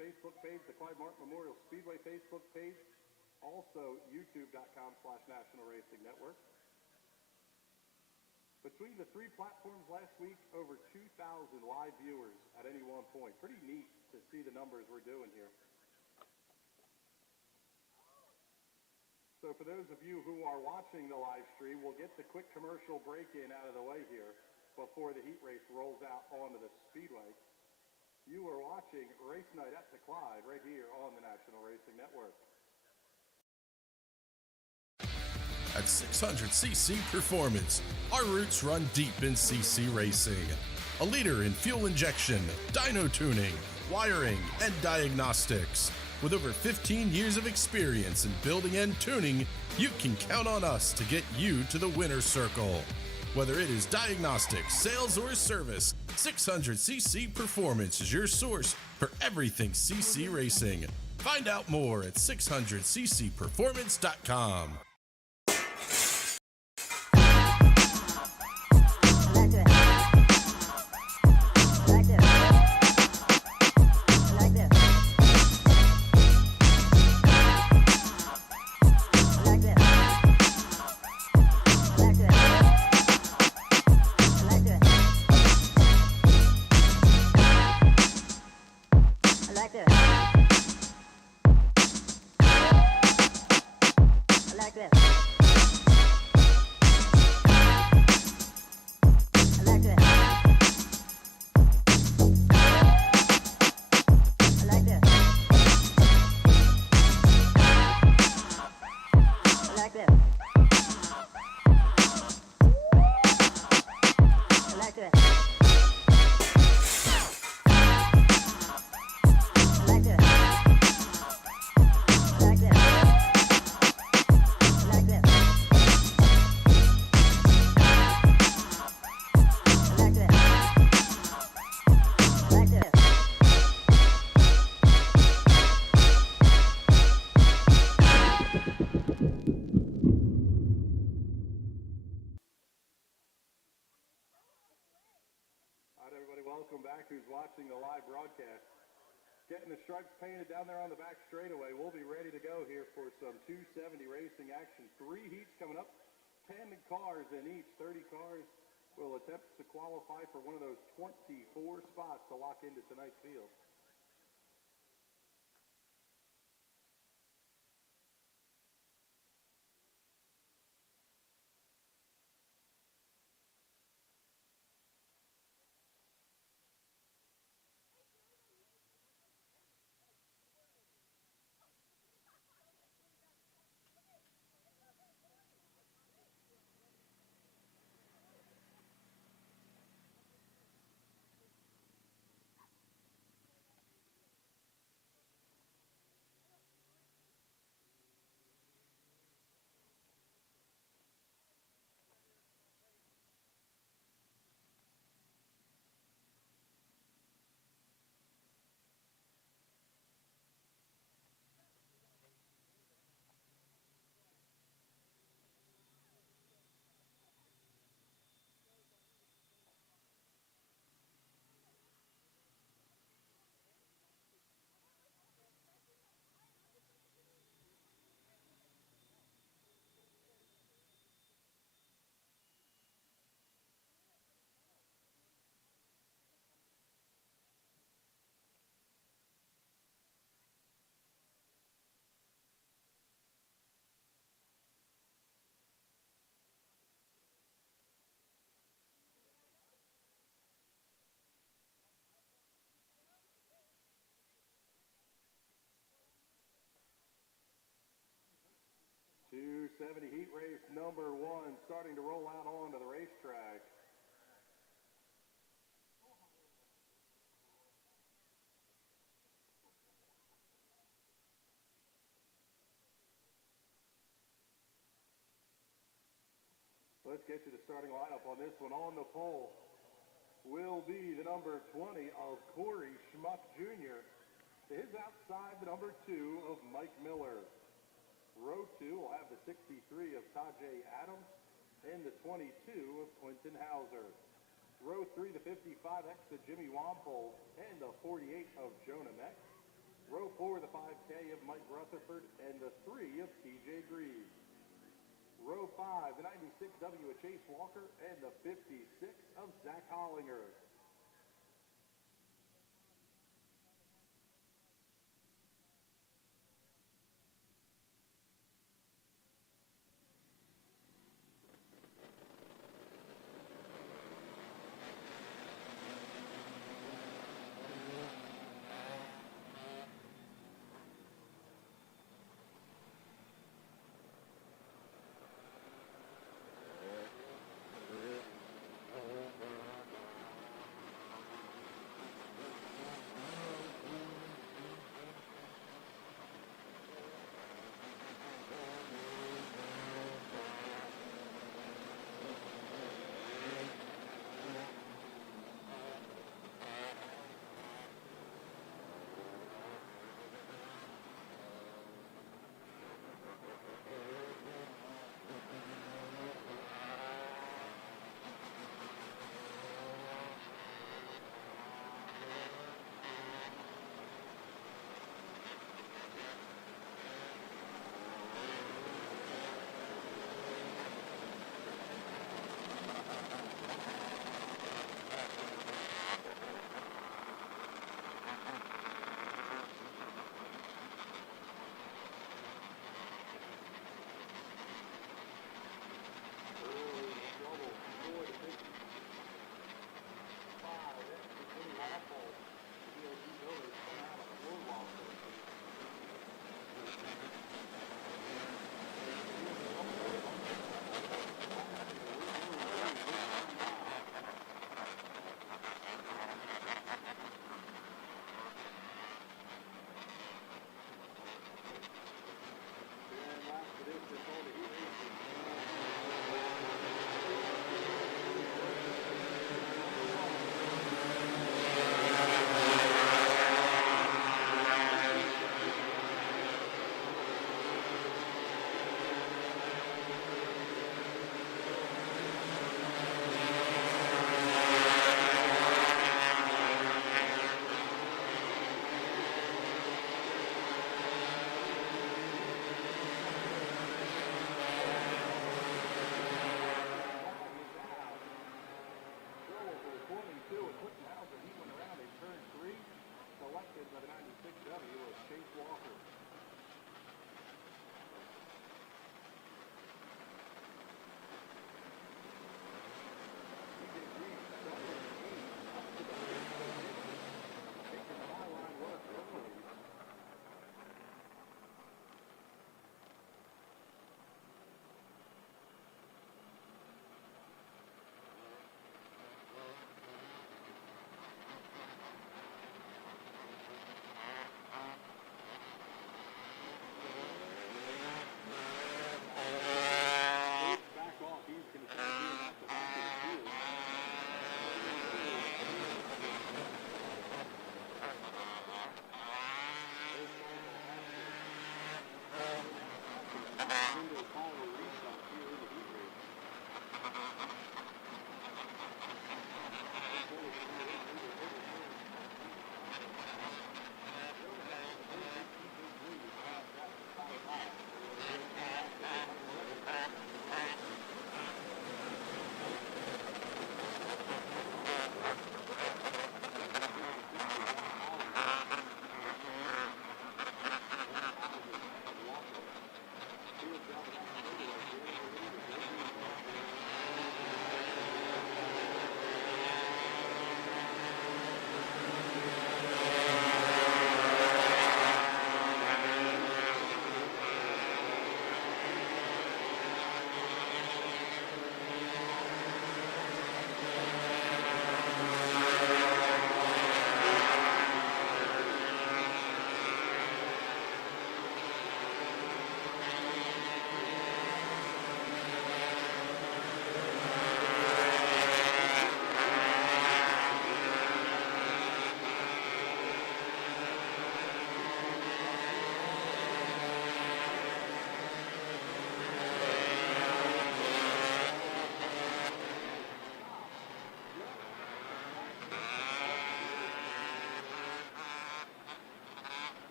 Facebook page, the Clyde Martin Memorial Speedway Facebook page, also youtube.com/National Racing Network. Between the three platforms last week, over 2,000 live viewers at any one point. Pretty neat to see the numbers we're doing here. So for those of you who are watching the live stream, we'll get the quick commercial break-in out of the way here before the heat race rolls out onto the Speedway. You are watching Race Night at the Clyde right here on the National Racing Network. At 600cc Performance, our roots run deep in CC racing. A leader in fuel injection, dyno tuning, wiring, and diagnostics. With over 15 years of experience in building and tuning, you can count on us to get you to the winner's circle. Whether it is diagnostics, sales, or service, 600cc Performance is your source for everything CC racing. Find out more at 600ccperformance.com. Welcome back who's watching the live broadcast. Getting the stripes painted down there on the back straightaway. We'll be ready to go here for some 270 racing action. 3 heats coming up, 10 cars in each. 30 cars will attempt to qualify for one of those 24 spots to lock into tonight's field. .270 heat race number 1 starting to roll out onto the racetrack. Let's get you the starting lineup on this one. On the pole will be the number 20 of Corey Schmuck Jr. To his outside, the number 2 of Mike Miller. Row 2 will have the 63 of Tajay Adams and the 22 of Quentin Hauser. Row 3, the 55X of Jimmy Wampold and the 48 of Jonah Meck. Row 4, the 5K of Mike Rutherford and the 3 of TJ Greaves. Row 5, the 96W of Chase Walker and the 56 of Zach Hollinger.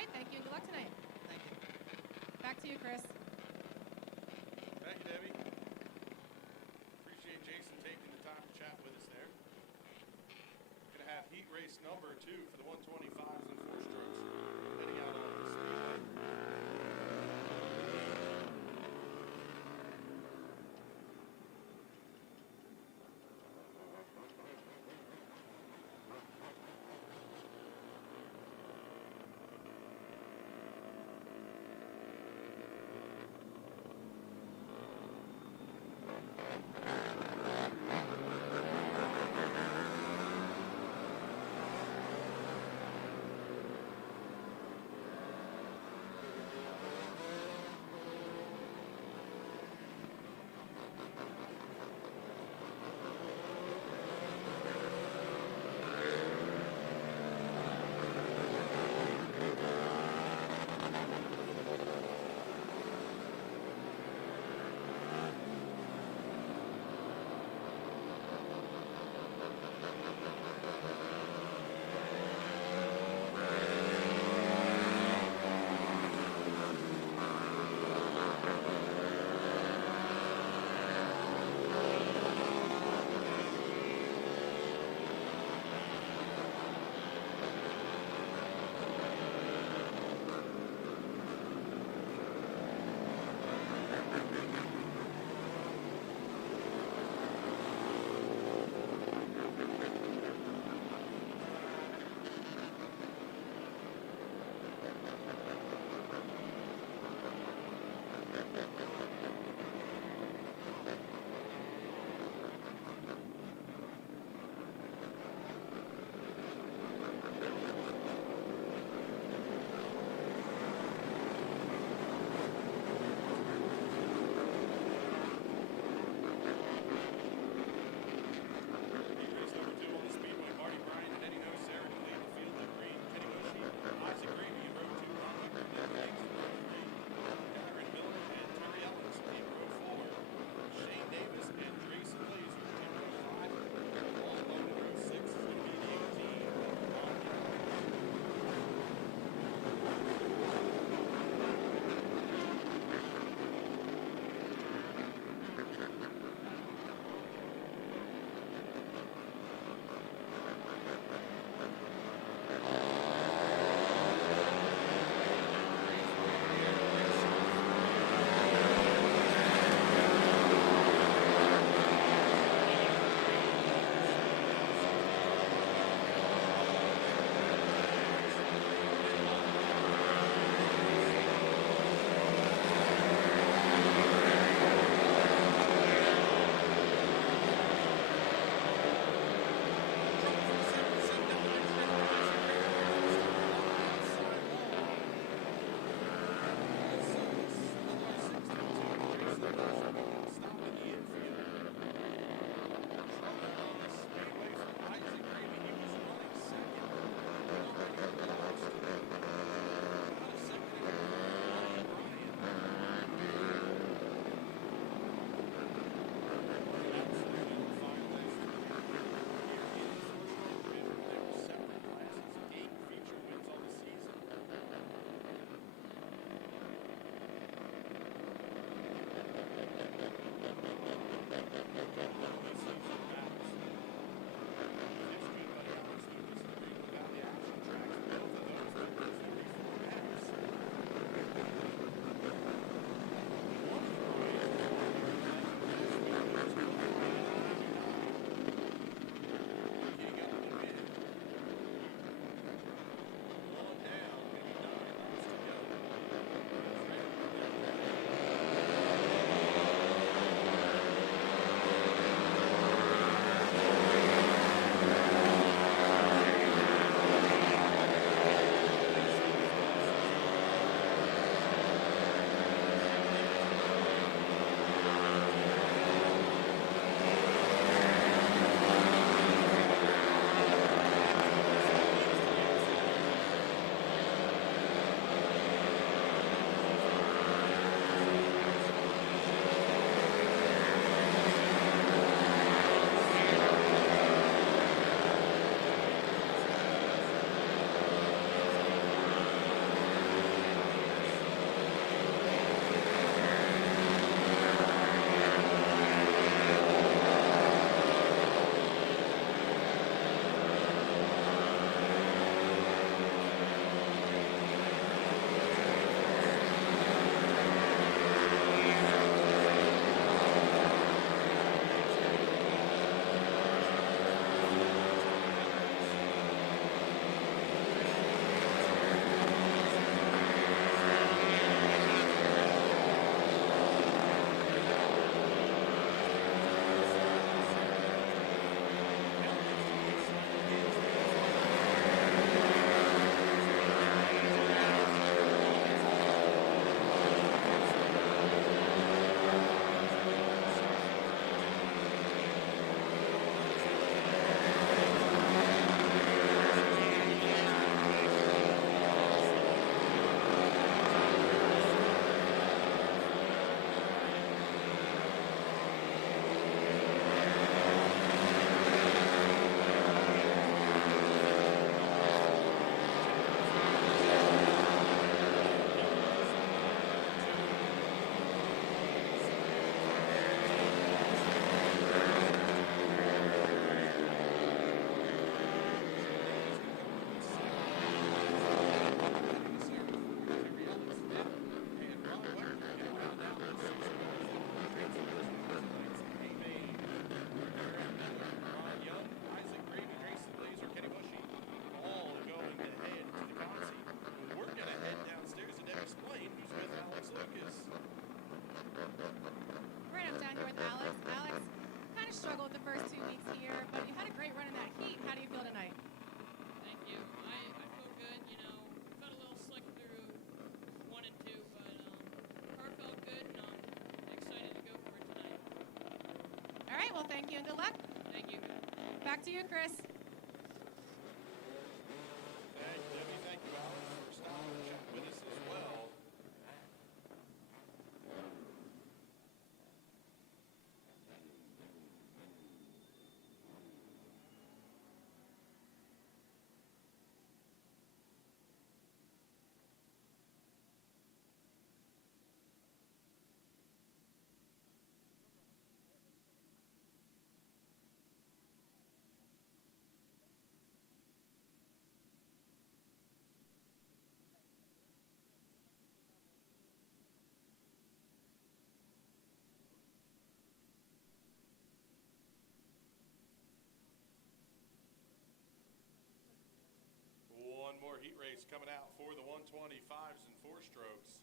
right, thank you. Good luck tonight. Thank you. Back to you, Chris. Thank you, Debbie. Appreciate Jason taking the time to chat with us there. Going to have heat race number 2 for the 125s and 4 strokes heading out on the speedway. struggle with the first 2 weeks here, but you had a great run in that heat. How do you feel tonight? Thank you. I feel good. You know, felt a little slick through 1 and 2, but car felt good, and I'm excited to go for it tonight. All right, well, thank you and good luck. Thank you. Back to you, Chris. Thank you, Debbie. Thank you, Alex, for stopping and chatting with us as well. One more heat race coming out for the 125s and 4 strokes.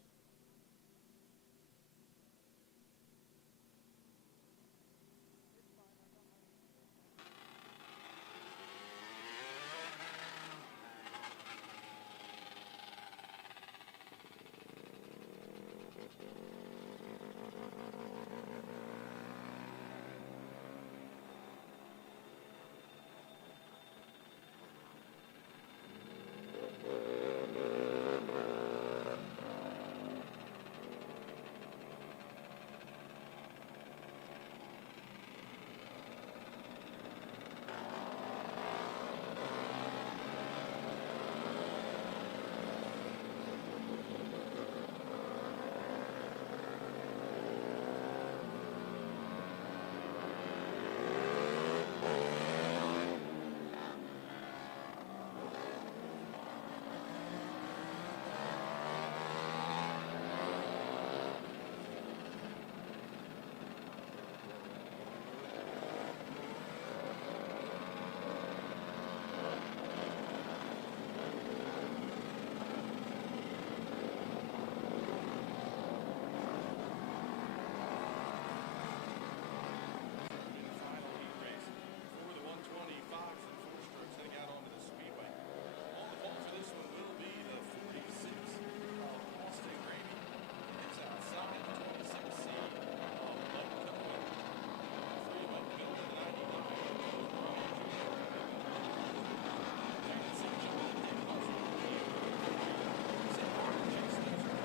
Final heat race for the 125s and 4 strokes heading out onto the speedway. On the pole for this one will be the 46 of Austin Gravy. It's outside the 26C of Mike Cohen. 3 of Mike Miller, the 99 of Clyde Ryan Jr. Brandon St. John and Dick Hudson. St. Martin, Chase Laser,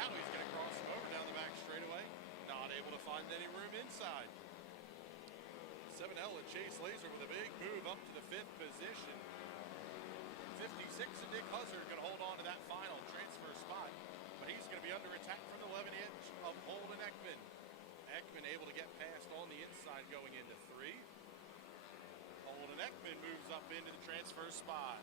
Now he's going to cross him over down the back straightaway. Not able to find any room inside. 7L and Chase Laser with a big move up to the 5th position. 56 and Dick Huzzard going to hold on to that final transfer spot. But he's going to be under attack from the 11-inch of Holden Ekman. Ekman able to get past on the inside going into 3. Holden Ekman moves up into the transfer spot.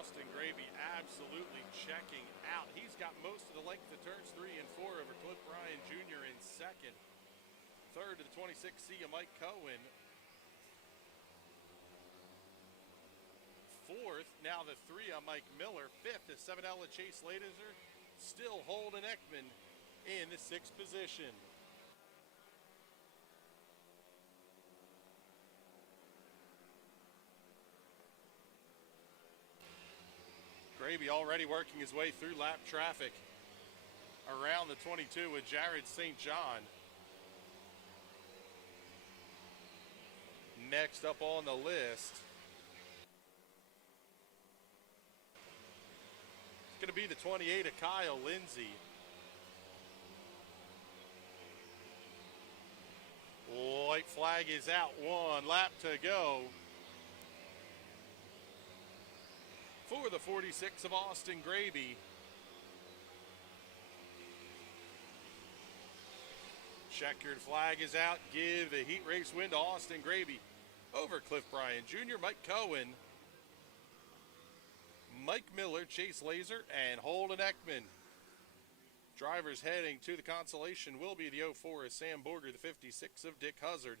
Austin Gravy absolutely checking out. He's got most of the length of turns 3 and 4 over Cliff Ryan Jr. in 2nd. 3rd to the 26C of Mike Cohen. 4th, now the 3 of Mike Miller. 5th is 7L of Chase Laser. Still Holden Ekman in the 6th position. Graby already working his way through lap traffic around the 22 with Jared St. John. Next up on the list, it's going to be the 28 of Kyle Lindsay. White flag is out, 1 lap to go for the 46 of Austin Graby. Checkered flag is out. Give the heat race win to Austin Graby over Cliff Bryan Jr., Mike Cohen, Mike Miller, Chase Laser, and Holden Ekman. Drivers heading to the consolation will be the 04 of Sam Borger, the 56 of Dick Huzzard,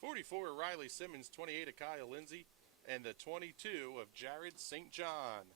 44 of Riley Simmons, 28 of Kyle Lindsay, and the 22 of Jared St. John.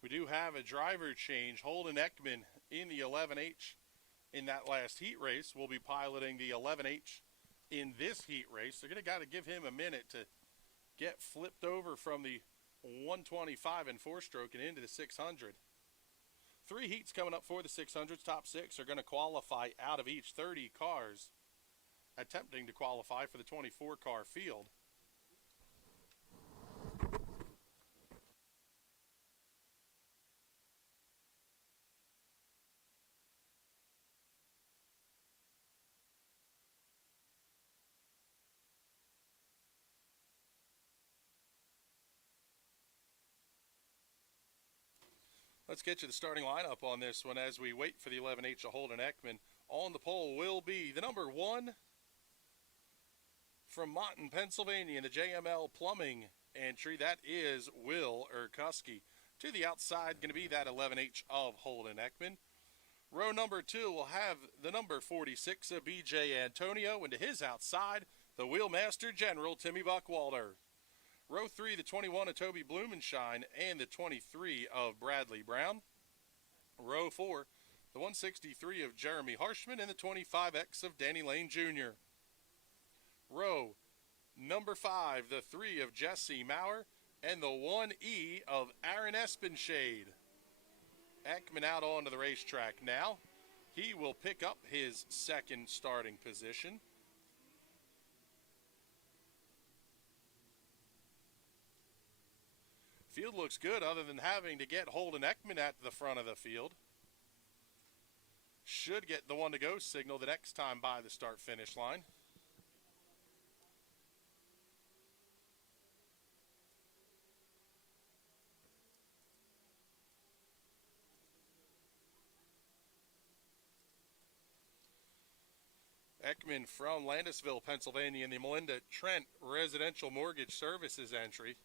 We do have a driver change. Holden Ekman in the 11H in that last heat race will be piloting the 11H in this heat race. They're going to got to give him a minute to get flipped over from the 125 and 4-stroke and into the 600. 3 heats coming up for the 600s. Top 6 are going to qualify out of each 30 cars attempting to qualify for the 24-car field. Let's get you the starting lineup on this one as we wait for the 11H of Holden Ekman. On the pole will be the number 1 from Monton, Pennsylvania in the JML Plumbing entry. That is Will Urkuski. To the outside, going to be that 11H of Holden Ekman. Row number 2 will have the number 46 of BJ Antonio, and to his outside, the Wheelmaster General Timmy Buckwalter. Row 3, the 21 of Toby Blumenshine and the 23 of Bradley Brown. Row 4, the 163 of Jeremy Harshman and the 25X of Danny Lane Jr. Row number 5, the 3 of Jesse Maurer and the 1E of Aaron Espenshade. Ekman out onto the racetrack now. He will pick up his second starting position. Field looks good other than having to get Holden Ekman at the front of the field. Should get the one to go signal the next time by the start finish line. Ekman from Landisville, Pennsylvania in the Melinda Trent Residential Mortgage Services entry.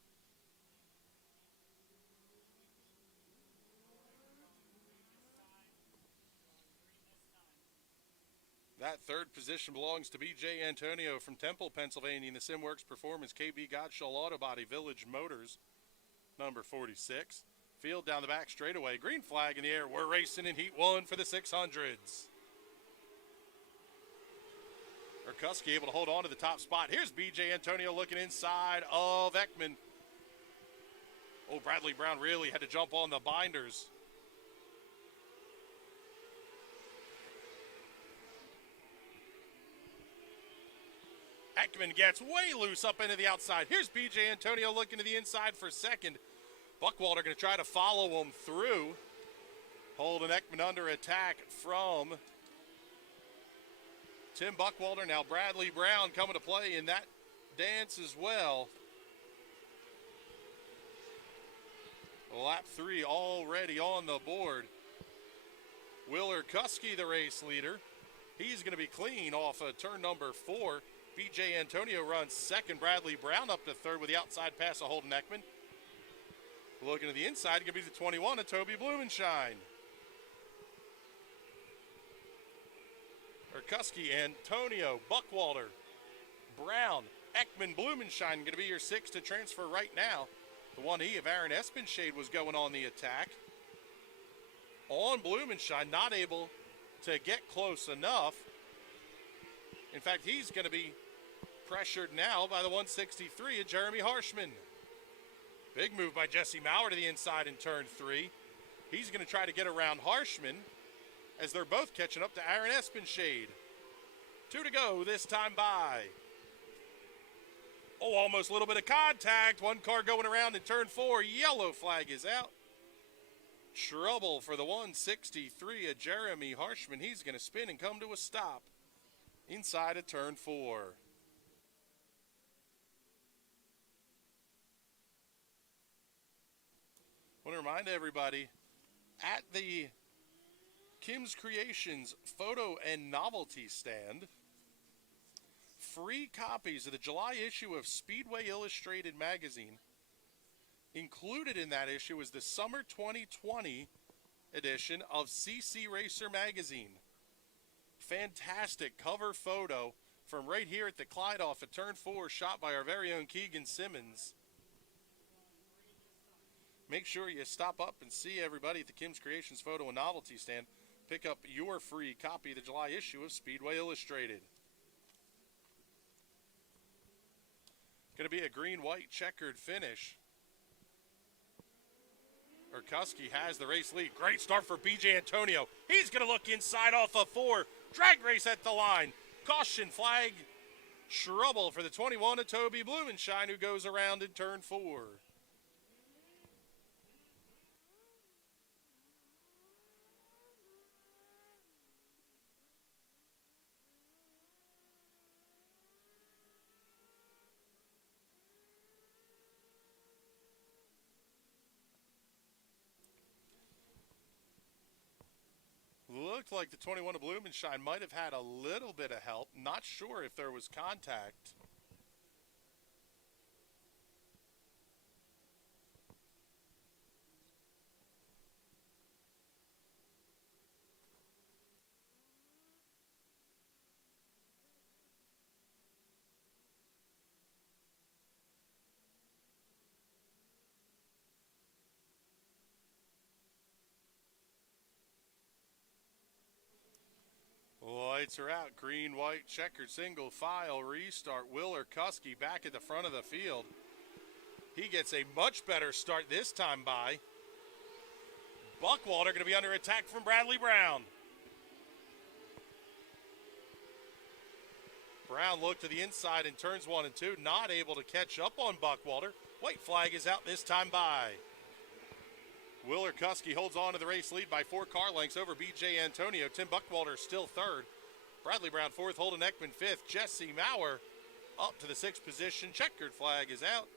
That third position belongs to B.J. Antonio from Temple, Pennsylvania in the SimWorks Performance KB Godshall Auto Body Village Motors, number 46. Field down the back straightaway. Green flag in the air. We're racing in Heat 1 for the 600s. Urkuski able to hold on to the top spot. Here's B.J. Antonio looking inside of Ekman. Oh, Bradley Brown really had to jump on the binders. Ekman gets way loose up into the outside. Here's B.J. Antonio looking to the inside for second. Buckwalter going to try to follow him through. Holden Ekman under attack from Tim Buckwalter. Now Bradley Brown coming to play in that dance as well. Lap 3 already on the board. Willer Kuski, the race leader. He's going to be clean off of turn number 4. B.J. Antonio runs second. Bradley Brown up to third with the outside pass of Holden Ekman. Looking to the inside, going to be the 21 of Toby Blumenshine. Kuski, Antonio, Buckwalter, Brown, Ekman, Blumenshine going to be your 6 to transfer right now. The 1E of Aaron Espenshade was going on the attack. On Blumenshine, not able to get close enough. In fact, he's going to be pressured now by the 163 of Jeremy Harshman. Big move by Jesse Maurer to the inside in turn 3. He's going to try to get around Harshman as they're both catching up to Aaron Espenshade. 2 to go this time by. Oh, almost a little bit of contact. One car going around in turn 4. Yellow flag is out. Trouble for the 163 of Jeremy Harshman. He's going to spin and come to a stop inside of turn 4. I want to remind everybody, at the Kim's Creations photo and novelty stand, free copies of the July issue of Speedway Illustrated magazine. Included in that issue is the Summer 2020 edition of CC Racer magazine. Fantastic cover photo from right here at the Clyde off at turn 4, shot by our very own Keegan Simmons. Make sure you stop up and see everybody at the Kim's Creations photo and novelty stand. Pick up your free copy of the July issue of Speedway Illustrated. Going to be a green-white checkered finish. Urkuski has the race lead. Great start for B.J. Antonio. He's going to look inside off of 4. Drag race at the line. Caution flag. Trouble for the 21 of Toby Blumenshine, who goes around in turn 4. Looked like the 21 of Blumenshine might have had a little bit of help. Not sure if there was contact. Lights are out. Green, white, checkered, single file, restart. Willer Kuski back at the front of the field. He gets a much better start this time by. Buckwalter going to be under attack from Bradley Brown. Brown looked to the inside in turns 1 and 2. Not able to catch up on Buckwalter. White flag is out this time by. Willer Kuski holds on to the race lead by 4 car lengths over B.J. Antonio. Tim Buckwalter still third. Bradley Brown 4th, Holden Ekman 5th. Jesse Maurer up to the 6th position. Checkered flag is out.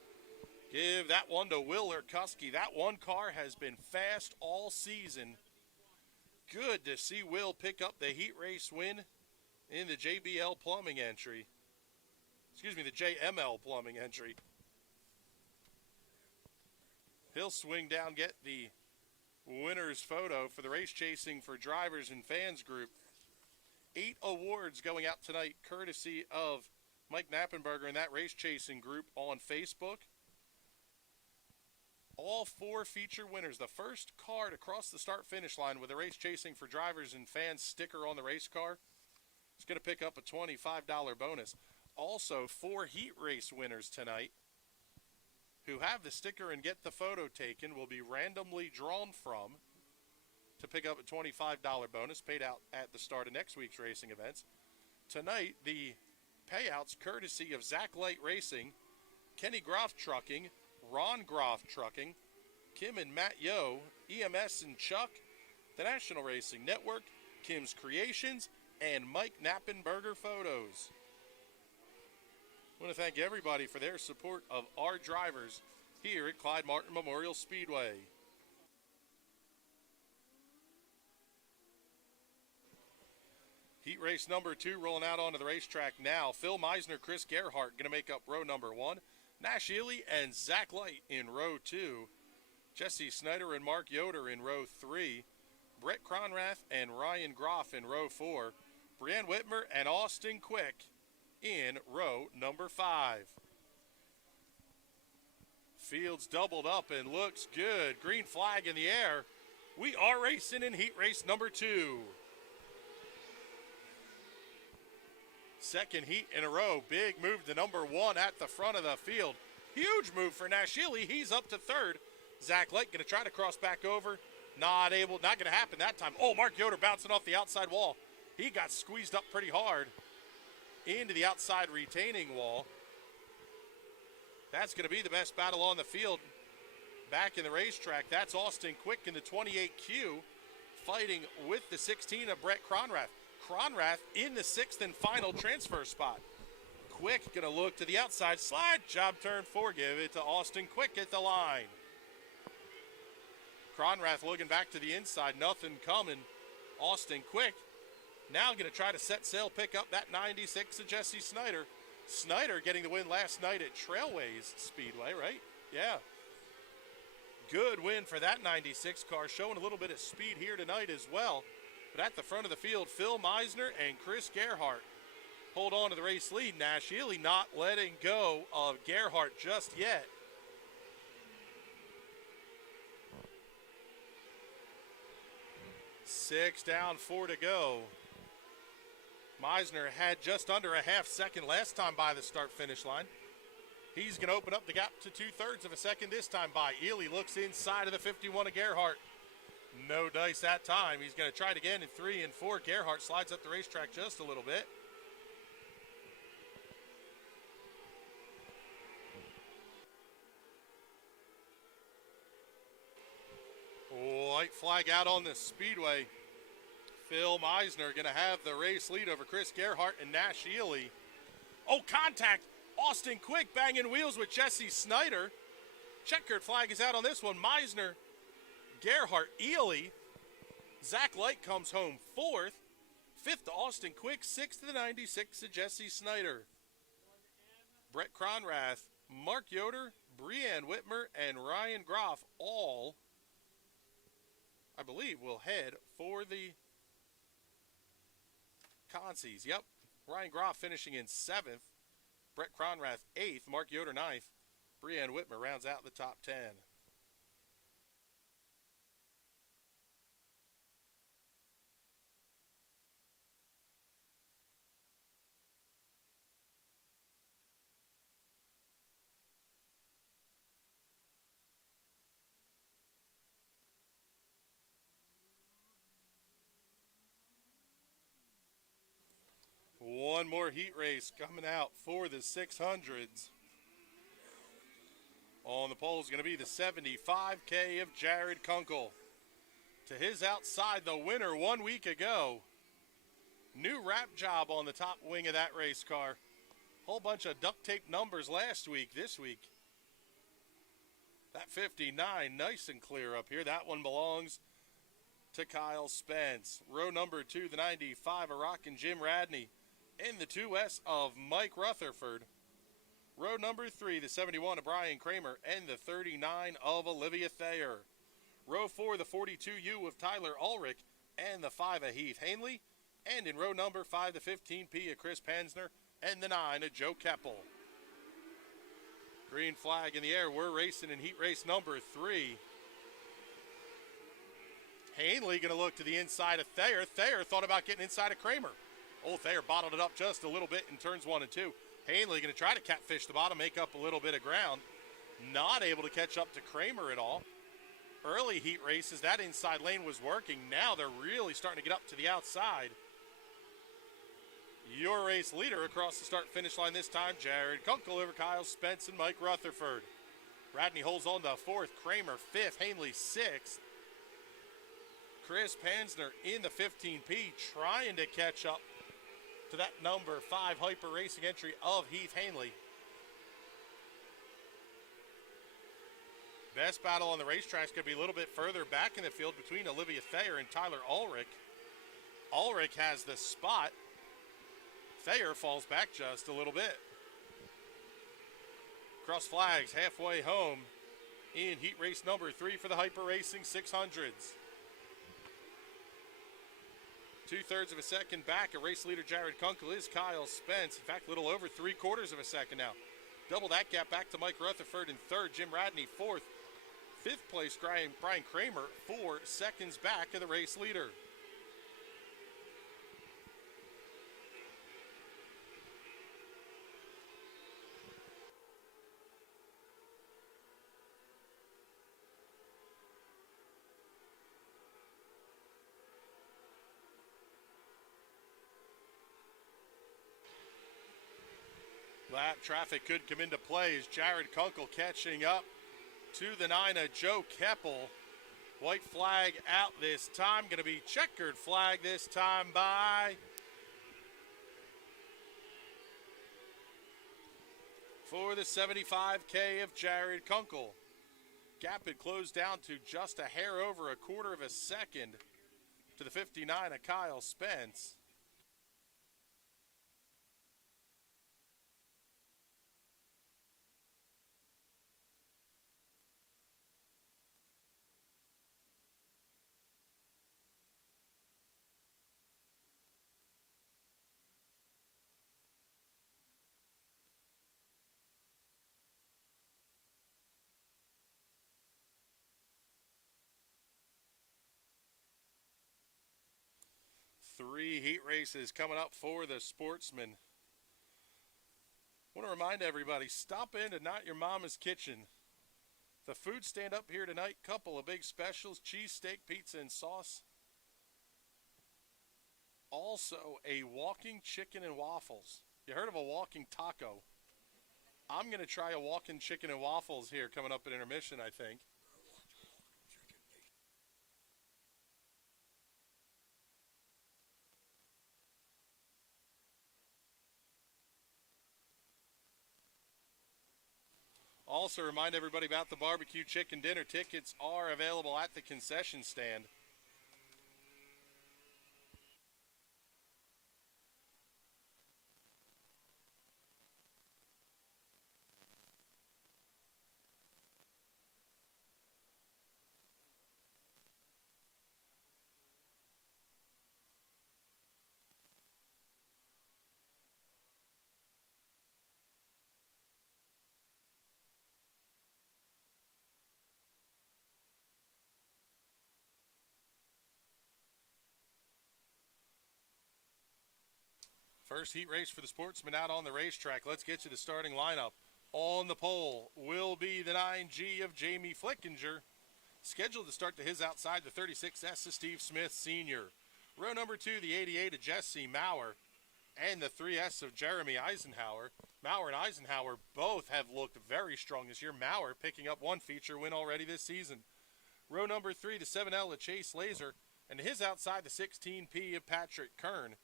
Give that one to Willer Kuski. That one car has been fast all season. Good to see Will pick up the heat race win in the JBL plumbing entry. Excuse me, the JML plumbing entry. He'll swing down, get the winner's photo for the Race Chasing for Drivers and Fans group. 8 awards going out tonight, courtesy of Mike Knappenberger and that Race Chasing group on Facebook. All 4 feature winners. The first car to cross the start-finish line with a Race Chasing for Drivers and Fans sticker on the race car is going to pick up a $25 bonus. Also, 4 heat race winners tonight who have the sticker and get the photo taken will be randomly drawn from to pick up a $25 bonus paid out at the start of next week's racing events. Tonight, the payouts courtesy of Zach Light Racing, Kenny Groff Trucking, Ron Groff Trucking, Kim and Matt Yo, EMS and Chuck, the National Racing Network, Kim's Creations, and Mike Knappenberger Photos. I want to thank everybody for their support of our drivers here at Clyde Martin Memorial Speedway. Heat race number 2 rolling out onto the racetrack now. Phil Meisner, Chris Gerhardt going to make up row number 1. Nash Ely and Zach Light in row 2. Jesse Snyder and Mark Yoder in row 3. Brett Cronrath and Ryan Groff in row 4. Brianne Whitmer and Austin Quick in row number 5. Fields doubled up and looks good. Green flag in the air. We are racing in heat race number 2. Second heat in a row. Big move to number 1 at the front of the field. Huge move for Nash Ely. He's up to 3rd. Zach Light going to try to cross back over. Not going to happen that time. Oh, Mark Yoder bouncing off the outside wall. He got squeezed up pretty hard into the outside retaining wall. That's going to be the best battle on the field back in the racetrack. That's Austin Quick in the 28Q fighting with the 16 of Brett Cronrath. Cronrath in the 6th and final transfer spot. Quick going to look to the outside. Slide, job turn 4. Give it to Austin Quick at the line. Cronrath looking back to the inside. Nothing coming. Austin Quick now going to try to set sail, pick up that 96 of Jesse Snyder. Snyder getting the win last night at Trailways Speedway, right? Yeah. Good win for that 96 car, showing a little bit of speed here tonight as well. But at the front of the field, Phil Meisner and Chris Gerhardt hold on to the race lead. Nash Ely not letting go of Gerhardt just yet. Six down, 4 to go. Meisner had just under a half second last time by the start-finish line. He's going to open up the gap to 2/3 of a second this time by. Ely looks inside of the 51 of Gerhardt. No dice that time. He's going to try it again in 3 and 4. Gerhardt slides up the racetrack just a little bit. White flag out on the speedway. Phil Meisner going to have the race lead over Chris Gerhardt and Nash Ely. Oh, contact. Austin Quick banging wheels with Jesse Snyder. Checkered flag is out on this one. Meisner, Gerhardt, Ely. Zach Light comes home 4th. 5th to Austin Quick. 6th to the 96 to Jesse Snyder. Brett Cronrath, Mark Yoder, Brianne Whitmer, and Ryan Groff all, I believe, will head for the Consies. Yep. Ryan Groff finishing in 7th. Brett Cronrath 8th. Mark Yoder 9th. Brianne Whitmer rounds out the top 10. One more heat race coming out for the 600s. On the pole is going to be the 75K of Jared Kunkel. To his outside, the winner 1 week ago. New wrap job on the top wing of that race car. Whole bunch of duct tape numbers last week. This week, that 59 nice and clear up here. That one belongs to Kyle Spence. Row number 2, the 95 of Rockin' Jim Radney. In the 2S of Mike Rutherford. Row number 3, the 71 of Brian Kramer, and the 39 of Olivia Thayer. Row 4, the 42U of Tyler Ulrich, and the 5 of Heath Hanley. And in row number 5, the 15P of Chris Pansner, and the 9 of Joe Keppel. Green flag in the air. We're racing in heat race number 3. Hanley going to look to the inside of Thayer. Thayer thought about getting inside of Kramer. Oh, Thayer bottled it up just a little bit in turns 1 and 2. Hanley going to try to catfish the bottom, make up a little bit of ground. Not able to catch up to Kramer at all. Early heat races, that inside lane was working. Now they're really starting to get up to the outside. Your race leader across the start-finish line this time, Jared Kunkel over Kyle Spence and Mike Rutherford. Radney holds on to fourth, Kramer fifth, Hanley sixth. Chris Pansner in the 15P trying to catch up to that number 5 Hyper Racing entry of Heath Hanley. Best battle on the racetrack is going to be a little bit further back in the field between Olivia Thayer and Tyler Ulrich. Ulrich has the spot. Thayer falls back just a little bit. Cross flags halfway home in heat race number 3 for the Hyper Racing 600s. 2/3 of a second back, a race leader Jared Kunkel is Kyle Spence. In fact, a little over 3/4 of a second now. Double that gap back to Mike Rutherford in third, Jim Radney fourth. Fifth place, Brian Kramer, 4 seconds back of the race leader. Lap traffic could come into play as Jared Kunkel catching up to the 9 of Joe Keppel. White flag out this time. Going to be checkered flag this time by for the 75K of Jared Kunkel. Gap had closed down to just a hair over 1/4 of a second to the 59 of Kyle Spence. Three heat races coming up for the Sportsman. Want to remind everybody, stop in to Not Your Mama's Kitchen. The food stand up here tonight, couple of big specials, cheesesteak, pizza, and sauce. Also, a walking chicken and waffles. You heard of a walking taco? I'm going to try a walking chicken and waffles here coming up at intermission, I think. Also, remind everybody about the barbecue chicken dinner. Tickets are available at the concession stand. First heat race for the Sportsman out on the racetrack. Let's get you the starting lineup. On the pole will be the 9G of Jamie Flickinger. Scheduled to start to his outside, the 36S of Steve Smith Sr. Row number 2, the 88 of Jesse Maurer. And the 3S of Jeremy Eisenhower. Maurer and Eisenhower both have looked very strong this year. Maurer picking up 1 feature win already this season. Row number 3, the 7L of Chase Laser. And his outside, the 16P of Patrick Kern.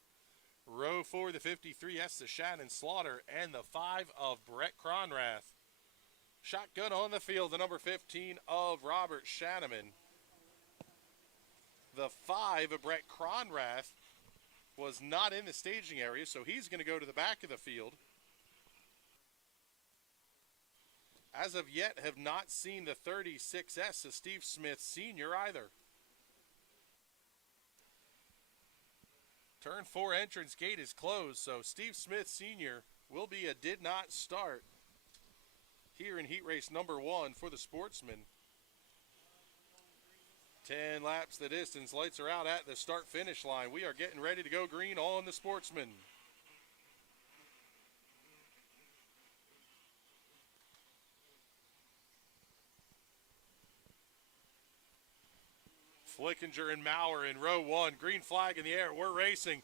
Row 4, the 53S of Shannon Slaughter, and the 5 of Brett Cronrath. Shotgun on the field, the number 15 of Robert Shanneman. The 5 of Brett Cronrath was not in the staging area, so he's going to go to the back of the field. As of yet, have not seen the 36S of Steve Smith Sr. either. Turn 4 entrance gate is closed, so Steve Smith Sr. will be a did not start here in heat race number 1 for the Sportsman. 10 laps the distance. Lights are out at the start-finish line. We are getting ready to go green on the Sportsman. Flickinger and Maurer in row 1. Green flag in the air. We're racing.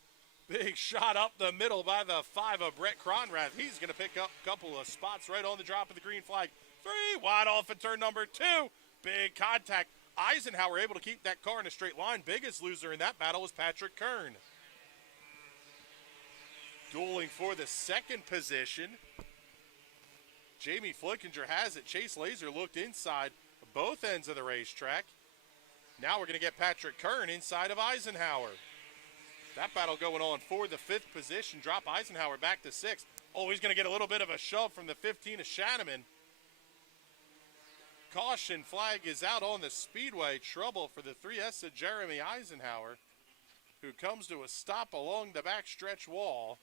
Big shot up the middle by the 5 of Brett Cronrath. He's going to pick up a couple of spots right on the drop of the green flag. 3 wide off at turn number 2. Big contact. Eisenhower able to keep that car in a straight line. Biggest loser in that battle was Patrick Kern. Dueling for the second position. Jamie Flickinger has it. Chase Laser looked inside both ends of the racetrack. Now we're going to get Patrick Kern inside of Eisenhower. That battle going on for the 5th position. Drop Eisenhower back to 6th. Oh, he's going to get a little bit of a shove from the 15 of Shanneman. Caution flag is out on the speedway. Trouble for the 3S of Jeremy Eisenhower, who comes to a stop along the backstretch wall.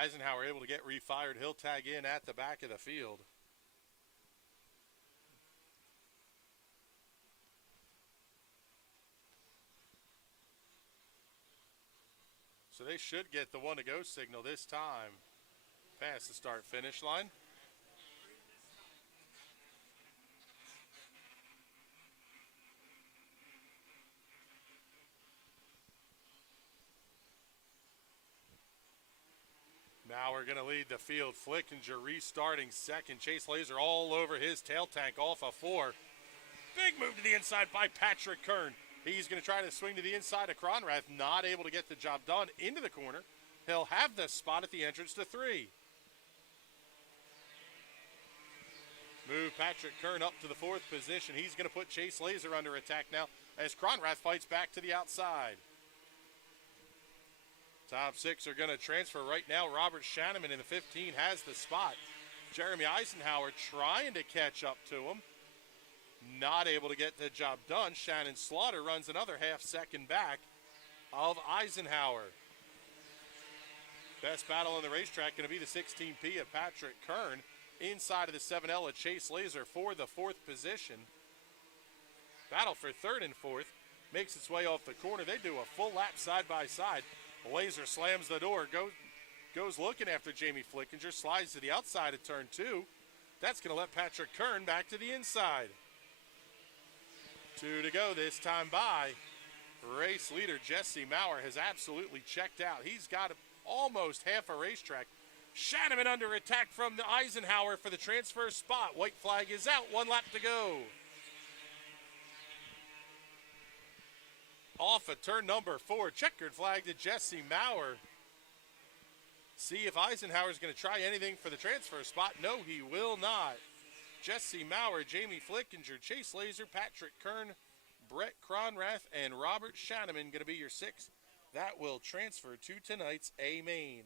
Eisenhower able to get refired. He'll tag in at the back of the field. So they should get the 1 to go signal this time. Past the start finish line. Now we're going to lead the field. Flickinger restarting second. Chase Laser all over his tail tank off of 4. Big move to the inside by Patrick Kern. He's going to try to swing to the inside of Cronrath. Not able to get the job done into the corner. He'll have the spot at the entrance to 3. Move Patrick Kern up to the 4th position. He's going to put Chase Laser under attack now as Cronrath fights back to the outside. Top 6 are going to transfer right now. Robert Shanneman in the 15 has the spot. Jeremy Eisenhower trying to catch up to him. Not able to get the job done. Shannon Slaughter runs another half second back of Eisenhower. Best battle on the racetrack going to be the 16P of Patrick Kern inside of the 7L of Chase Laser for the 4th position. Battle for 3rd and 4th makes its way off the corner. They do a full lap side by side. Laser slams the door, goes looking after Jamie Flickinger, slides to the outside of turn 2. That's going to let Patrick Kern back to the inside. 2 to go this time by. Race leader Jesse Maurer has absolutely checked out. He's got almost half a racetrack. Shanneman under attack from the Eisenhower for the transfer spot. White flag is out, 1 lap to go. Off of turn number 4, checkered flag to Jesse Maurer. See if Eisenhower's going to try anything for the transfer spot. No, he will not. Jesse Maurer, Jamie Flickinger, Chase Laser, Patrick Kern, Brett Cronrath, and Robert Shanneman going to be your 6. That will transfer to tonight's A main.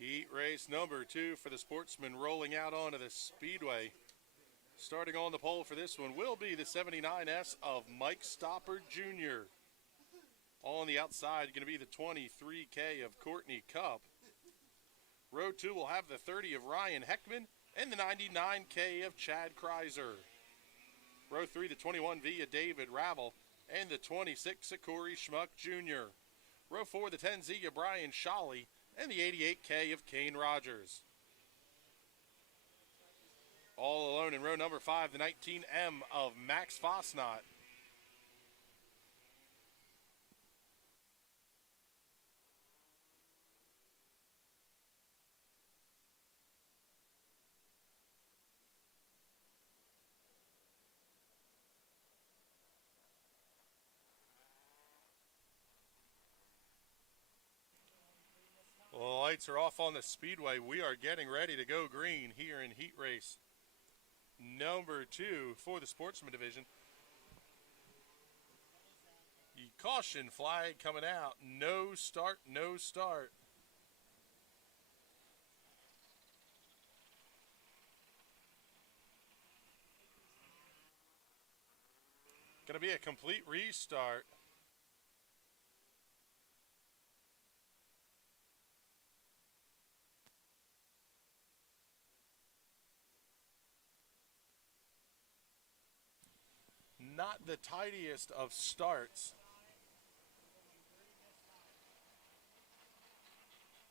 Heat race number 2 for the Sportsman rolling out onto the speedway. Starting on the pole for this one will be the 79S of Mike Stoppard Jr. On the outside going to be the 23K of Courtney Cup. Row 2 will have the 30 of Ryan Heckman and the 99K of Chad Kreiser. Row 3, the 21V of David Ravel and the 26 of Corey Schmuck Jr. Row 4, the 10Z of Brian Shawley and the 88K of Kane Rogers. All alone in row number 5, the 19M of Max Fosnot. lights are off on the speedway. We are getting ready to go green here in heat race number 2 for the Sportsman division. The caution flag coming out. No start, no start. Going to be a complete restart. Not the tidiest of starts.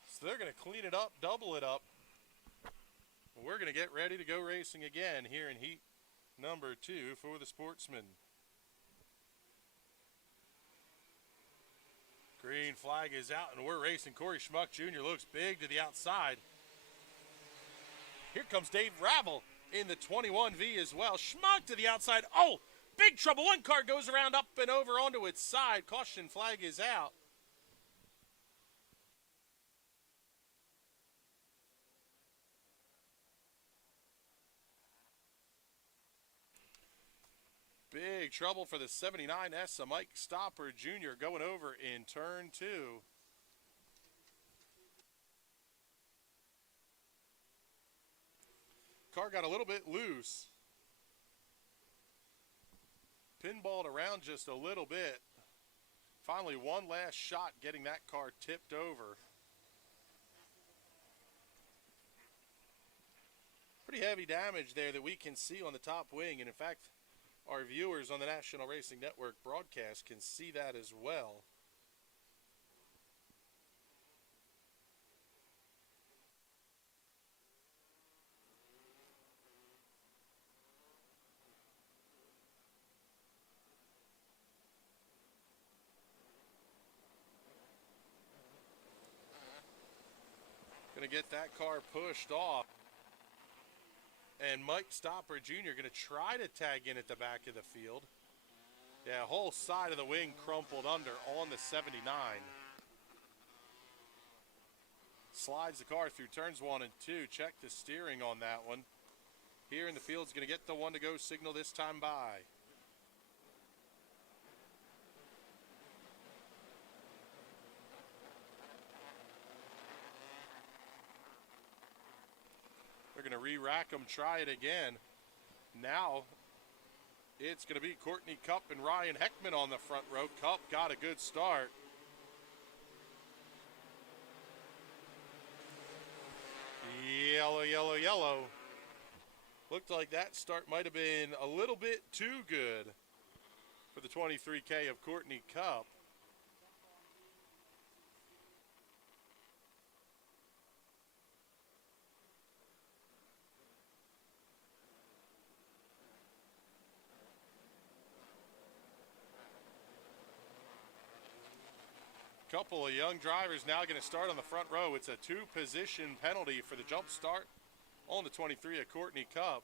So they're going to clean it up, double it up. We're going to get ready to go racing again here in heat number 2 for the Sportsman. Green flag is out and we're racing. Corey Schmuck Jr. looks big to the outside. Here comes Dave Ravel in the 21V as well. Schmuck to the outside. Oh, big trouble. One car goes around up and over onto its side. Caution flag is out. Big trouble for the 79S of Mike Stopper Jr. going over in turn 2. Car got a little bit loose. Pinballed around just a little bit. Finally, one last shot getting that car tipped over. Pretty heavy damage there that we can see on the top wing. And in fact, our viewers on the National Racing Network broadcast can see that as well. Going to get that car pushed off. And Mike Stopper Jr. going to try to tag in at the back of the field. Yeah, whole side of the wing crumpled under on the 79. Slides the car through turns 1 and 2. Check the steering on that one. Here in the field is going to get the one to go signal this time by. They're going to re-rack them, try it again. Now it's going to be Courtney Cup and Ryan Heckman on the front row. Cup got a good start. Yellow, yellow, yellow. Looked like that start might have been a little bit too good for the 23K of Courtney Cup. Couple of young drivers now going to start on the front row. It's a 2-position penalty for the jump start on the 23 of Courtney Cup.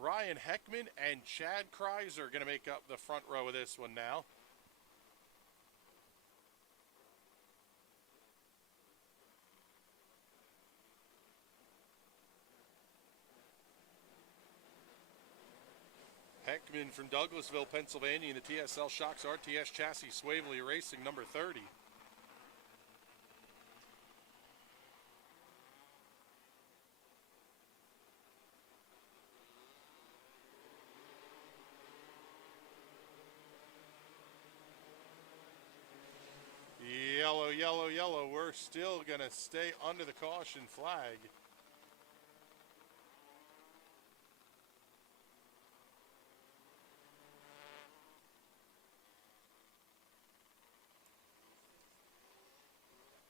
Ryan Heckman and Chad Kreiser are going to make up the front row of this one now. Heckman from Douglasville, Pennsylvania, in the TSL Shocks RTS chassis, Swavely Racing, number 30. Yellow, yellow, yellow. We're still going to stay under the caution flag.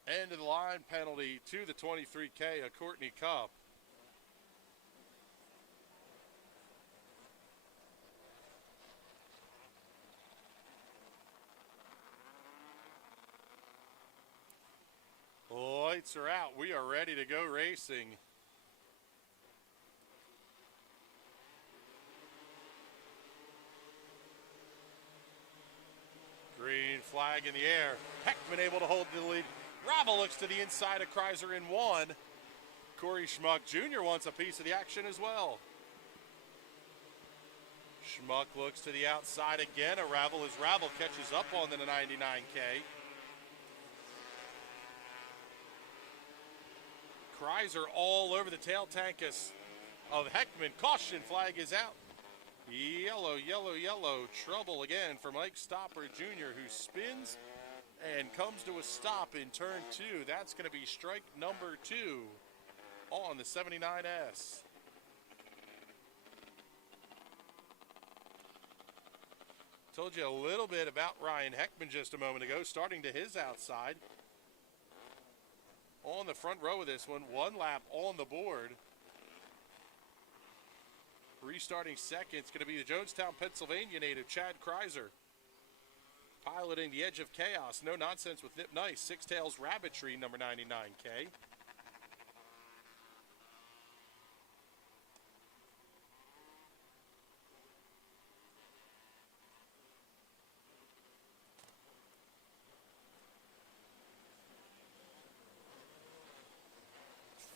End of the line penalty to the 23K of Courtney Cup. Lights are out. We are ready to go racing. Green flag in the air. Heckman able to hold the lead. Ravel looks to the inside of Kreiser in 1. Corey Schmuck Jr. wants a piece of the action as well. Schmuck looks to the outside again. A Ravel as Ravel catches up on the 99K. Kreiser all over the tail tank of Heckman. Caution flag is out. Yellow, yellow, yellow. Trouble again for Mike Stopper Jr., who spins and comes to a stop in turn 2. That's going to be strike number 2 on the 79S. Told you a little bit about Ryan Heckman just a moment ago, starting to his outside. On the front row of this one lap on the board. Restarting second, it's going to be the Jonestown, Pennsylvania native, Chad Kreiser. Piloting the edge of chaos, no nonsense with Nip Nice, Six Tails Rabbitry, number 99K.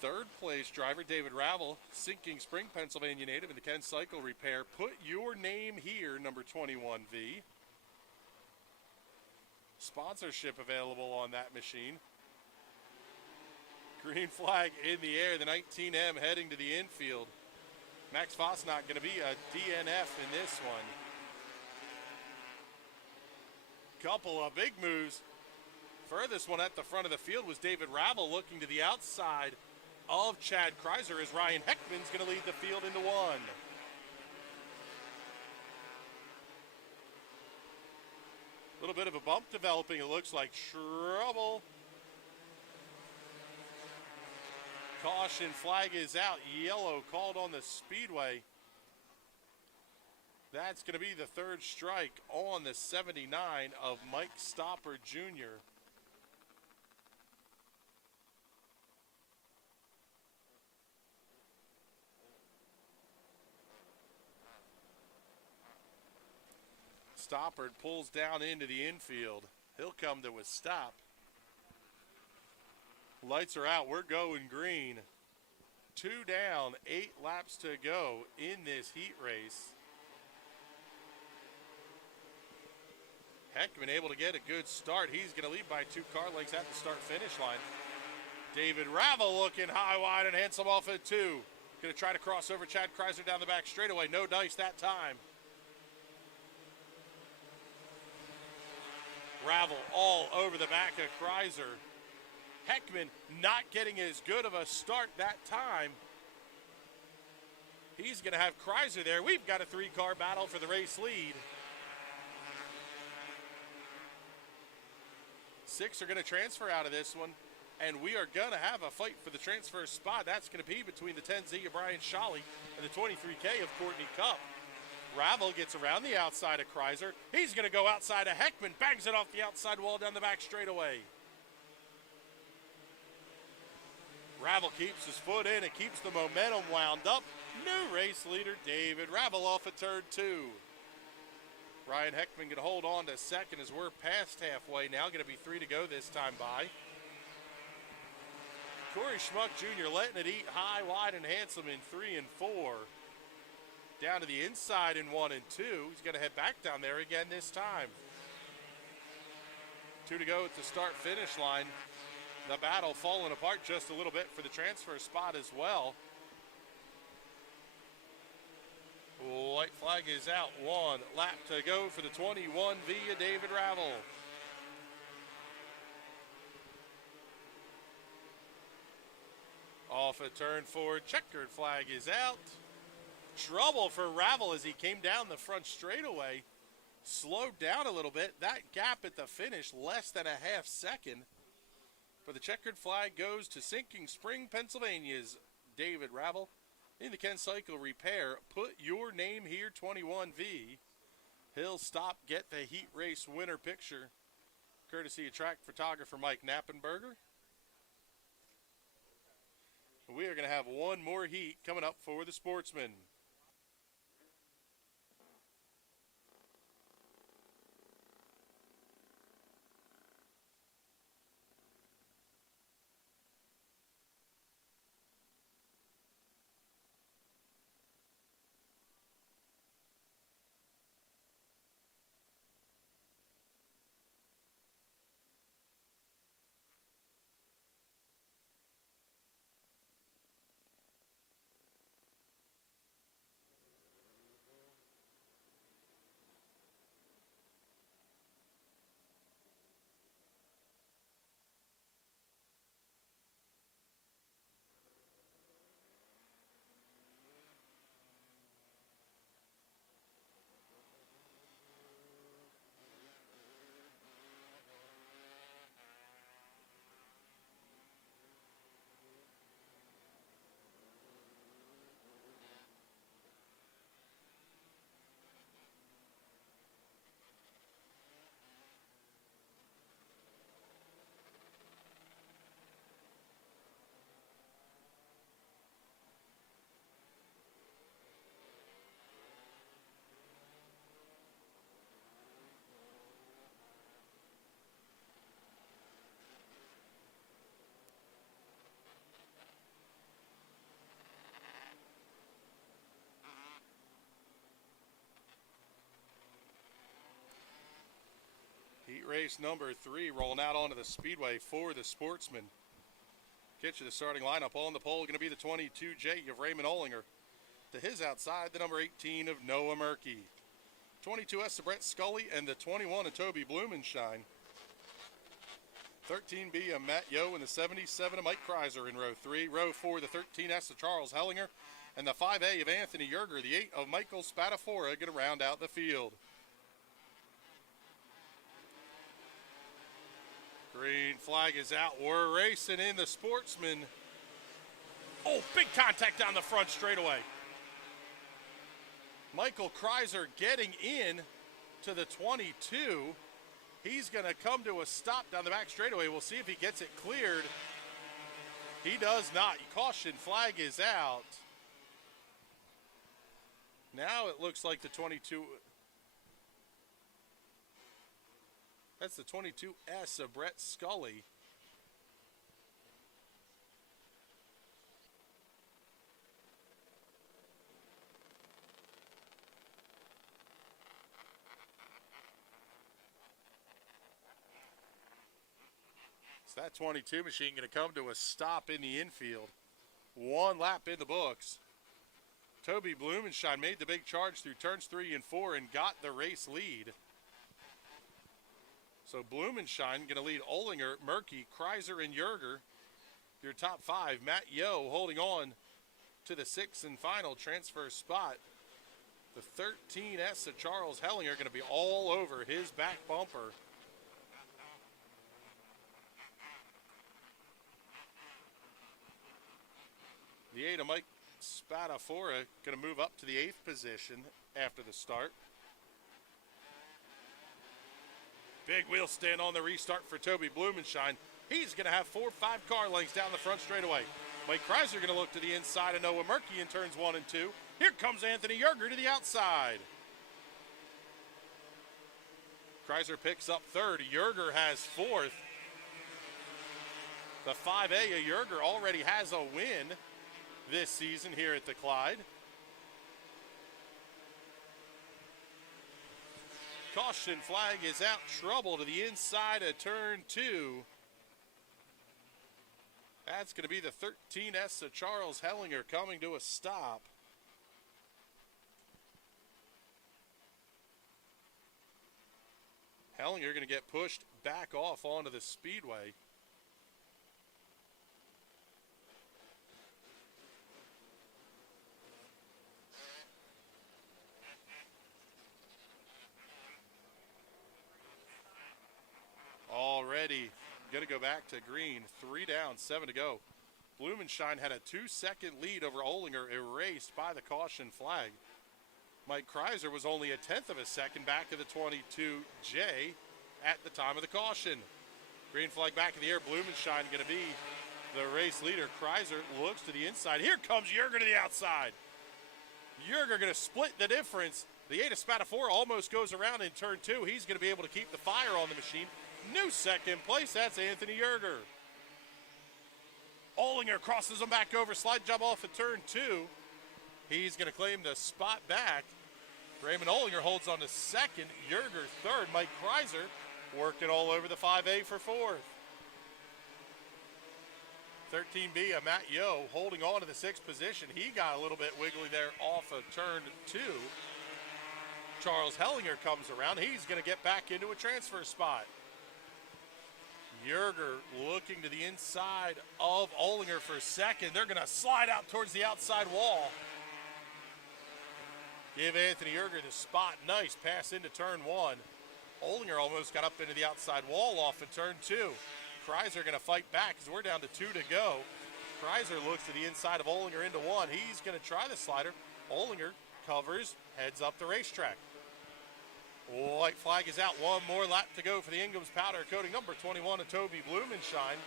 Third place driver, David Ravel, Sinking Spring, Pennsylvania native in the Ken Cycle Repair. Put your name here, number 21V. Sponsorship available on that machine. Green flag in the air, the 19M heading to the infield. Max Fosnot going to be a DNF in this one. Couple of big moves. Furthest one at the front of the field was David Ravel looking to the outside of Chad Kreiser as Ryan Heckman's going to lead the field into 1. A little bit of a bump developing, it looks like. Trouble. Caution flag is out. Yellow called on the Speedway. That's going to be the third strike on the 79 of Mike Stopper Jr. Stoppard pulls down into the infield. He'll come to a stop. Lights are out. We're going green. 2 down, 8 laps to go in this heat race. Heckman able to get a good start. He's going to lead by 2 car lengths at the start-finish line. David Ravel looking high, wide, and handsome off at 2. Going to try to cross over Chad Kreiser down the back straightaway. No dice that time. Ravel all over the back of Kreiser. Heckman not getting as good of a start that time. He's going to have Kreiser there. We've got a 3-car battle for the race lead. 6 are going to transfer out of this one, and we are going to have a fight for the transfer spot. That's going to be between the 10Z of Brian Scholle and the 23K of Courtney Cup. Ravel gets around the outside of Kreiser. He's going to go outside of Heckman, bangs it off the outside wall down the back straightaway. Ravel keeps his foot in and keeps the momentum wound up. New race leader, David Ravel, off of turn 2. Ryan Heckman can hold on to second as we're past halfway now. Going to be 3 to go this time by. Corey Schmuck Jr. letting it eat high, wide, and handsome in 3 and 4. Down to the inside in 1 and 2. He's going to head back down there again this time. 2 to go at the start-finish line. The battle falling apart just a little bit for the transfer spot as well. White flag is out. 1 lap to go for the 21V of David Ravel. Off of turn 4, checkered flag is out. Trouble for Ravel as he came down the front straightaway. Slowed down a little bit. That gap at the finish, less than a half second. But the checkered flag goes to Sinking Spring, Pennsylvania's David Ravel. In the Ken Cycle Repair, put your name here, 21V. He'll stop, get the heat race winner picture. Courtesy of track photographer Mike Knappenberger. We are going to have one more heat coming up for the Sportsman. race number 3 rolling out onto the speedway for the Sportsman. Get you the starting lineup. On the pole going to be the 22J of Raymond Olinger. To his outside, the number 18 of Noah Murkey. 22S of Brett Scully and the 21 of Toby Blumenshine. 13B of Matt Yo and the 77 of Mike Kreiser in row 3. Row 4, the 13S of Charles Hellinger and the 5A of Anthony Yerger. The 8 of Michael Spadafora going to round out the field. Green flag is out. We're racing in the Sportsman. Oh, big contact down the front straightaway. Michael Kreiser getting in to the 22. He's going to come to a stop down the back straightaway. We'll see if he gets it cleared. He does not. Caution flag is out. Now it looks like the 22. That's the 22S of Brett Scully. So that 22 machine going to come to a stop in the infield. 1 lap in the books. Toby Blumenshine made the big charge through turns 3 and 4 and got the race lead. So Blumenshine going to lead Olinger, Murkey, Kreiser, and Yerger. Your top 5. Matt Yo holding on to the 6th and final transfer spot. The 13S of Charles Hellinger going to be all over his back bumper. The 8 of Mike Spadafora going to move up to the 8th position after the start. Big wheel stand on the restart for Toby Blumenshine. He's going to have 4 or 5 car lengths down the front straightaway. Mike Kreiser going to look to the inside of Noah Murkey in turns 1 and 2. Here comes Anthony Yerger to the outside. Kreiser picks up 3rd. Yerger has 4th. The 5A of Yerger already has a win this season here at the Clyde. Caution flag is out. Trouble to the inside of turn 2. That's going to be the 13S of Charles Hellinger coming to a stop. Hellinger going to get pushed back off onto the speedway. Already going to go back to green. 3 down, 7 to go. Blumenshine had a 2-second lead over Olinger, erased by the caution flag. Mike Kreiser was only a 1/10 of a second back of the 22J at the time of the caution. Green flag back in the air. Blumenshine going to be the race leader. Kreiser looks to the inside. Here comes Yerger to the outside. Yerger going to split the difference. The 8 of Spadafora almost goes around in turn 2. He's going to be able to keep the fire on the machine. New second place, that's Anthony Yerger. Olinger crosses him back over, slide job off at turn 2. He's going to claim the spot back. Raymond Olinger holds on to 2nd, Yerger 3rd. Mike Kreiser working all over the 5A for 4th. 13B of Matt Yo holding on to the 6th position. He got a little bit wiggly there off of turn 2. Charles Hellinger comes around. He's going to get back into a transfer spot. Yerger looking to the inside of Olinger for 2nd. They're going to slide out towards the outside wall. Give Anthony Yerger the spot. Nice pass into turn 1. Olinger almost got up into the outside wall off of turn 2. Kreiser going to fight back as we're down to 2 to go. Kreiser looks to the inside of Olinger into 1. He's going to try the slider. Olinger covers, heads up the racetrack. White flag is out. 1 more lap to go for the Ingham's Powder Coating number 21 of Toby Blumenshine.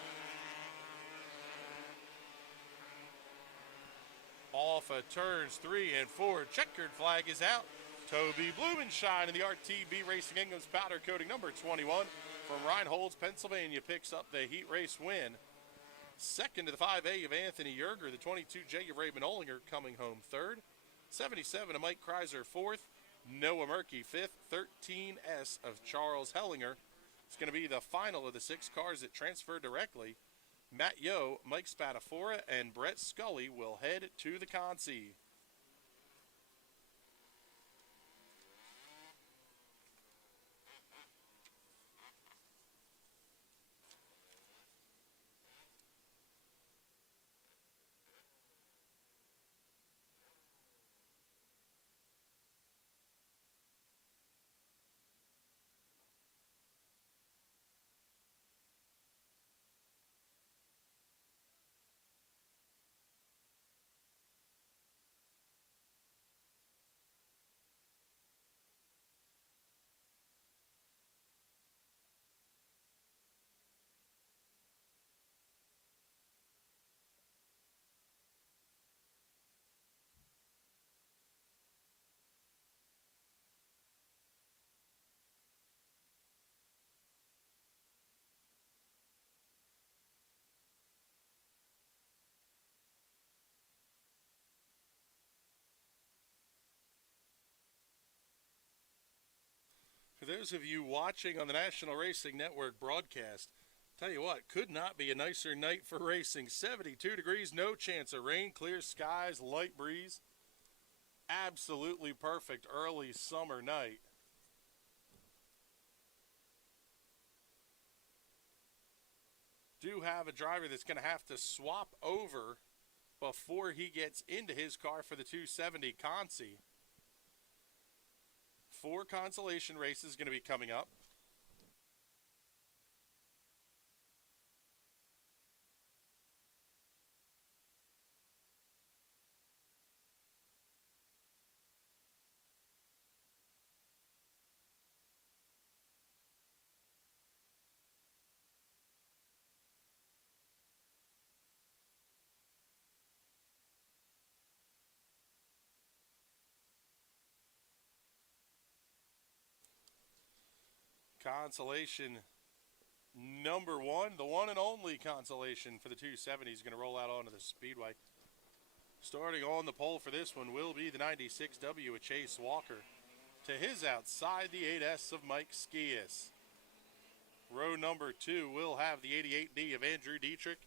Off of turns 3 and 4. Checkered flag is out. Toby Blumenshine in the RTB Racing Ingham's Powder Coating number 21 from Reinholds, Pennsylvania picks up the heat race win. 2nd to the 5A of Anthony Yerger. The 22J of Raymond Olinger coming home 3rd. 77 of Mike Kreiser 4th. Noah Murkey 5th, 13S of Charles Hellinger It's going to be the final of the 6 cars that transfer directly. Matt Yo, Mike Spadafora, and Brett Scully will head to the Consi. For those of you watching on the National Racing Network broadcast, tell you what, could not be a nicer night for racing. 72 degrees, no chance of rain, clear skies, light breeze. Absolutely perfect early summer night. Do have a driver that's going to have to swap over before he gets into his car for the 270 Consi. 4 consolation races going to be coming up. Consolation number 1, the one and only consolation for the 270 is going to roll out onto the Speedway. Starting on the pole for this one will be the 96W of Chase Walker. To his outside, the 8S of Mike Skias. Row number 2 will have the 88D of Andrew Dietrich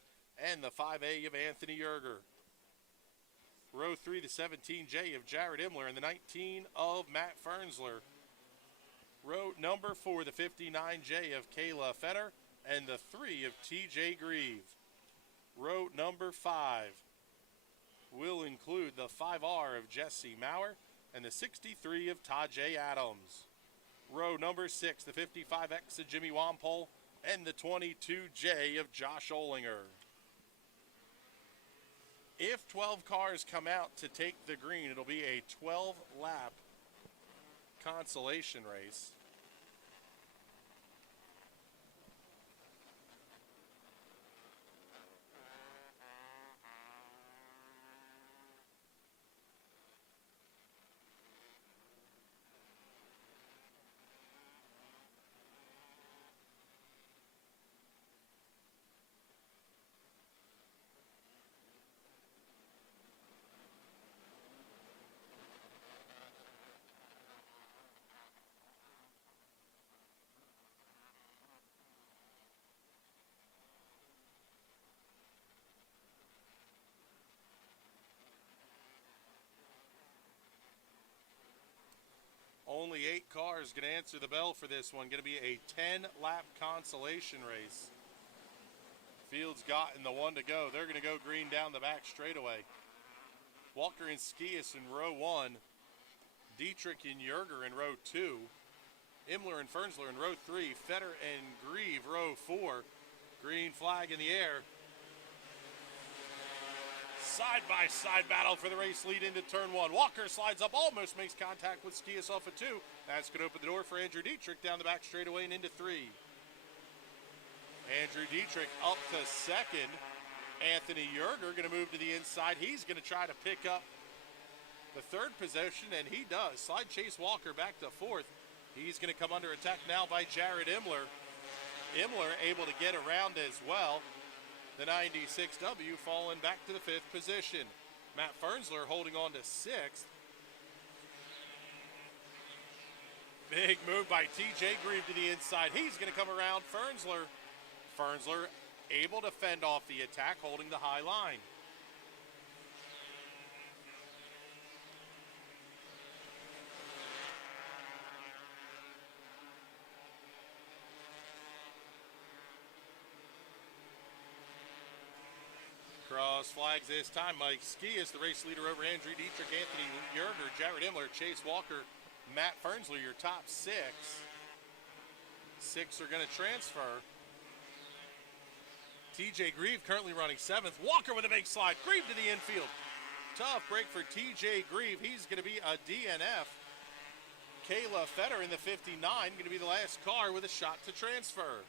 and the 5A of Anthony Yerger. Row 3, the 17J of Jared Imler and the 19 of Matt Fernsler. Row number 4, the 59J of Kayla Fetter and the 3 of TJ Grieve. Row number 5 will include the 5R of Jesse Maurer and the 63 of Tajay Adams. Row number 6, the 55X of Jimmy Wampole and the 22J of Josh Olinger. If 12 cars come out to take the green, it'll be a 12-lap consolation race. Only 8 cars going to answer the bell for this one. Going to be a 10-lap consolation race. Field's gotten the one to go. They're going to go green down the back straightaway. Walker and Skias in row 1. Dietrich and Yerger in row 2. Imler and Fernsler in row 3. Fetter and Grieve row 4. Green flag in the air. Side-by-side battle for the race lead into turn 1. Walker slides up, almost makes contact with Skias off of 2. That's going to open the door for Andrew Dietrich down the back straightaway and into 3. Andrew Dietrich up to second. Anthony Yerger going to move to the inside. He's going to try to pick up the 3rd position, and he does. Slide Chase Walker back to 4th. He's going to come under attack now by Jared Imler. Imler able to get around as well. The 96W falling back to the 5th position. Matt Fernsler holding on to 6th. Big move by TJ Grieve to the inside. He's going to come around Fernsler. Fernsler able to fend off the attack, holding the high line. Cross flags this time. Mike Ski is the race leader over Andrew Dietrich, Anthony Yerger, Jared Imler, Chase Walker, Matt Fernsler, your top six. Six are going to transfer. TJ Grieve currently running seventh. Walker with a big slide. Grieve to the infield. Tough break for TJ Grieve. He's going to be a DNF. Kayla Fetter in the 59 going to be the last car with a shot to transfer.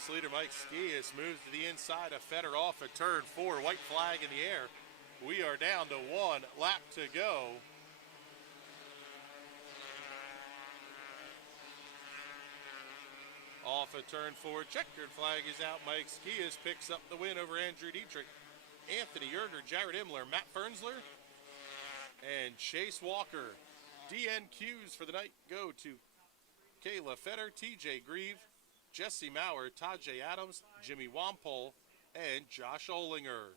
Race leader Mike Skias moves to the inside of Fetter off at turn 4. White flag in the air. We are down to 1 lap to go. Off at turn 4. Checkered flag is out. Mike Skias picks up the win over Andrew Dietrich, Anthony Yerger, Jared Imler, Matt Fernsler, and Chase Walker. DNQs for the night go to Kayla Fetter, TJ Grieve, Jesse Maurer, Tajay Adams, Jimmy Wampole, and Josh Olinger.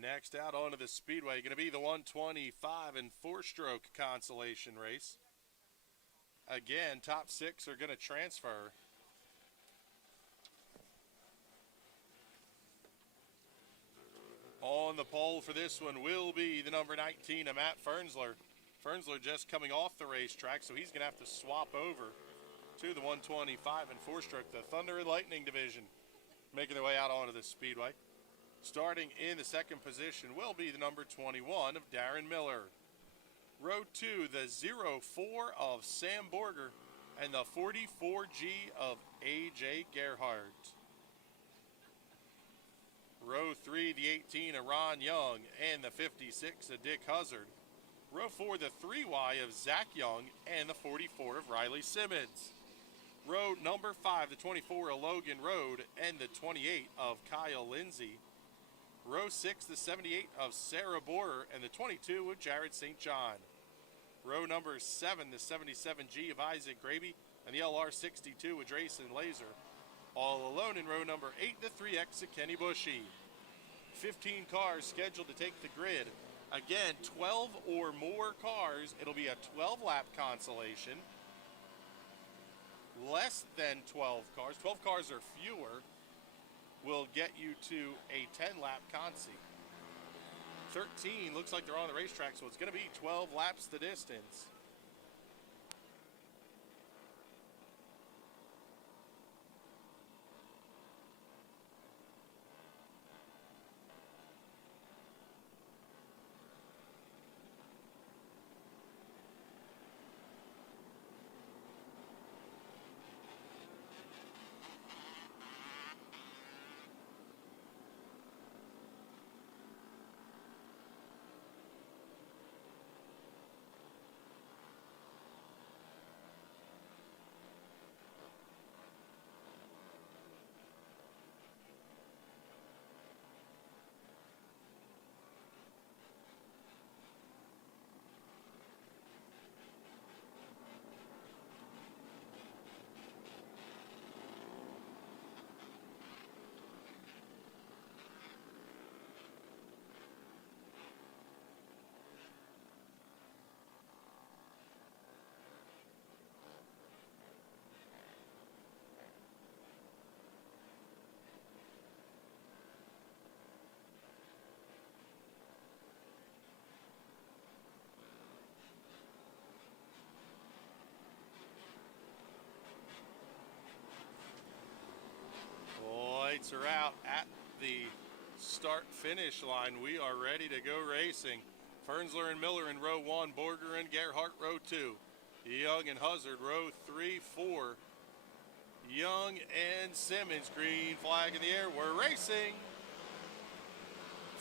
Next out onto the Speedway, going to be the 125 and 4-stroke consolation race. Again, top 6 are going to transfer. On the pole for this one will be the number 19 of Matt Fernsler. Fernsler just coming off the racetrack, so he's going to have to swap over to the 125 and 4-stroke, the Thunder and Lightning division, making their way out onto the Speedway. Starting in the second position will be the number 21 of Darren Miller. Row 2, the 04 of Sam Borger and the 44G of AJ Gerhardt. Row 3, the 18 of Ron Young and the 56 of Dick Huzzard. Row 4, the 3Y of Zach Young and the 44 of Riley Simmons. row number 5, the 24 of Logan Road, and the 28 of Kyle Lindsay. Row 6, the 78 of Sarah Borer, and the 22 of Jared St. John. Row number 7, the 77G of Isaac Graby, and the LR62 of Drayson Laser. All alone in row number 8, the 3X of Kenny Bushy. 15 cars scheduled to take the grid. Again, 12 or more cars. It'll be a 12-lap consolation. Less than 12 cars, 12 cars or fewer, will get you to a 10-lap consi. 13 looks like they're on the racetrack, so it's going to be 12 laps the distance. Lights are out at the start-finish line. We are ready to go racing. Fernsler and Miller in row 1, Borger and Gerhart row 2, Young and Huzzard row 3, 4, Young and Simmons, green flag in the air. We're racing.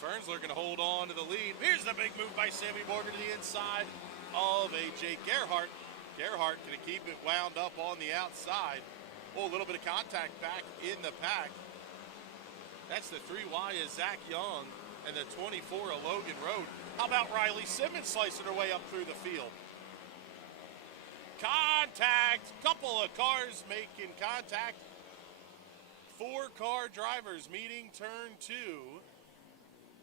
Fernsler going to hold on to the lead. Here's the big move by Sammy Borger to the inside of A.J. Gerhart. Gerhart going to keep it wound up on the outside. Oh, a little bit of contact back in the pack. That's the 3Y of Zach Young and the 24 of Logan Road. How about Riley Simmons slicing her way up through the field? Contact. Couple of cars making contact. 4-car drivers meeting turn 2.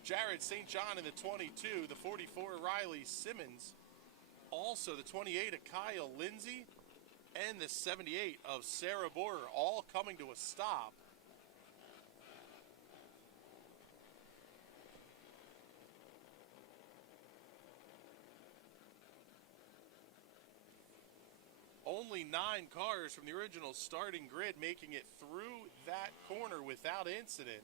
Jared St. John in the 22, the 44 Riley Simmons. Also the 28 of Kyle Lindsay and the 78 of Sarah Borer, all coming to a stop. Only 9 cars from the original starting grid making it through that corner without incident.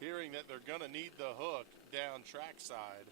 Hearing that they're going to need the hook down trackside.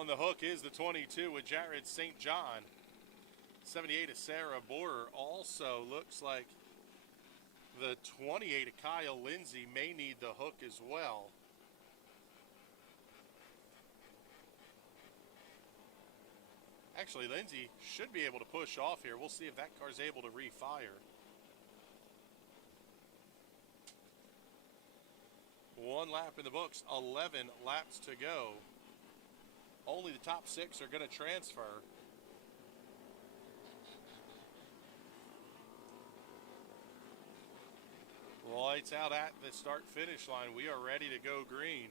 On the hook is the 22 with Jared St. John. 78 of Sarah Borer. Also looks like the 28 of Kyle Lindsay may need the hook as well. Actually, Lindsay should be able to push off here. We'll see if that car's able to refire. One lap in the books, 11 laps to go. Only the top 6 are going to transfer. Lights out at the start-finish line. We are ready to go green.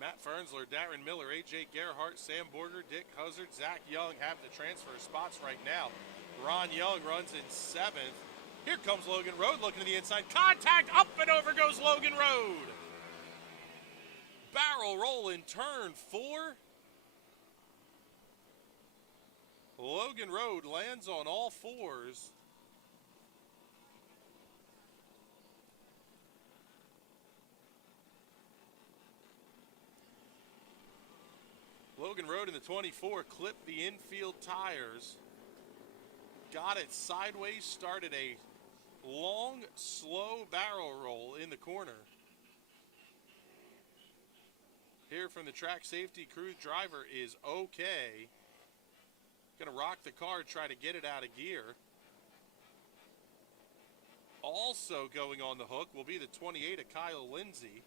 Matt Fernsler, Darren Miller, A.J. Gerhart, Sam Borger, Dick Huzzard, Zach Young have the transfer spots right now. Ron Young runs in 7th. Here comes Logan Road looking to the inside. Contact, up and over goes Logan Road. Barrel roll in turn 4. Logan Road lands on all 4s. Logan Road in the 24 clipped the infield tires. Got it sideways, started a long, slow barrel roll in the corner. Here from the track safety crew, driver is okay. Gonna rock the car, try to get it out of gear. Also going on the hook will be the 28 of Kyle Lindsay.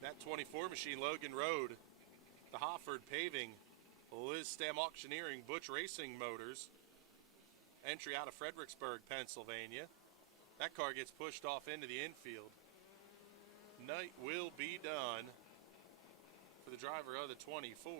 That 24 machine, Logan Road, the Hofford Paving, Liz Stam Auctioneering, Butch Racing Motors, entry out of Fredericksburg, Pennsylvania. That car gets pushed off into the infield. Night will be done for the driver of the 24.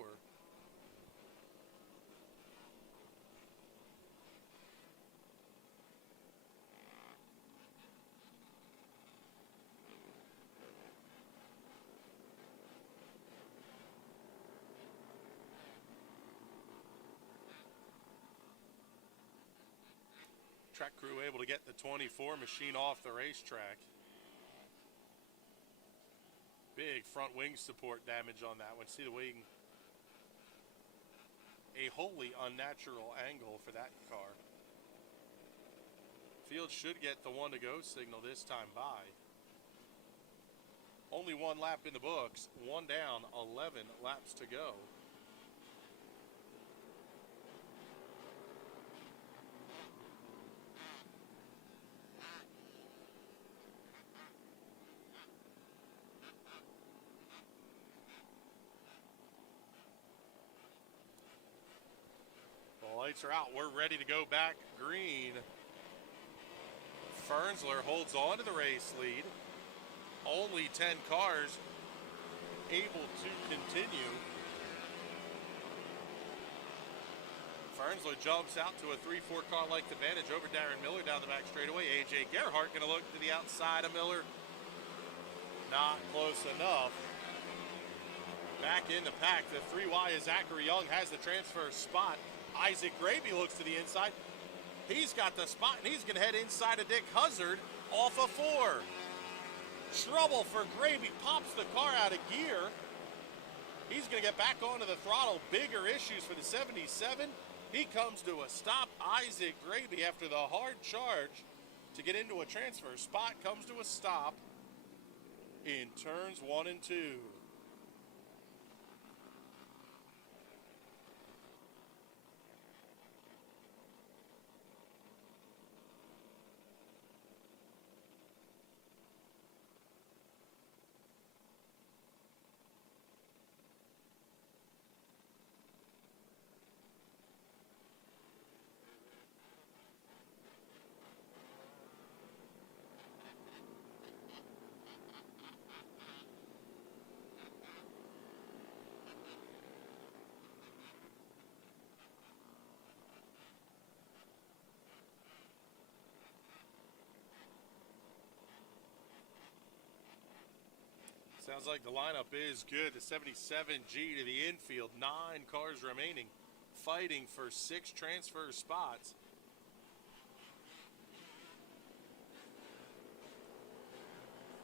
Track crew able to get the 24 machine off the racetrack. Big front wing support damage on that one. See the wing. A wholly unnatural angle for that car. Field should get the 1 to go signal this time by. Only 1 lap in the books. 1 down, 11 laps to go. Lights are out. We're ready to go back green. Fernsler holds on to the race lead. Only 10 cars able to continue. Fernsler jumps out to a 3-4 car length advantage over Darren Miller down the back straightaway. A.J. Gerhart going to look to the outside of Miller. Not close enough. Back in the pack, the 3Y is Zachary Young has the transfer spot. Isaac Gravy looks to the inside. He's got the spot, and he's going to head inside of Dick Huzzard off of 4. Trouble for Gravy, pops the car out of gear. He's going to get back onto the throttle. Bigger issues for the 77. He comes to a stop. Isaac Gravy, after the hard charge to get into a transfer spot, comes to a stop in turns 1 and 2. Sounds like the lineup is good. The 77G to the infield. 9 cars remaining, fighting for 6 transfer spots.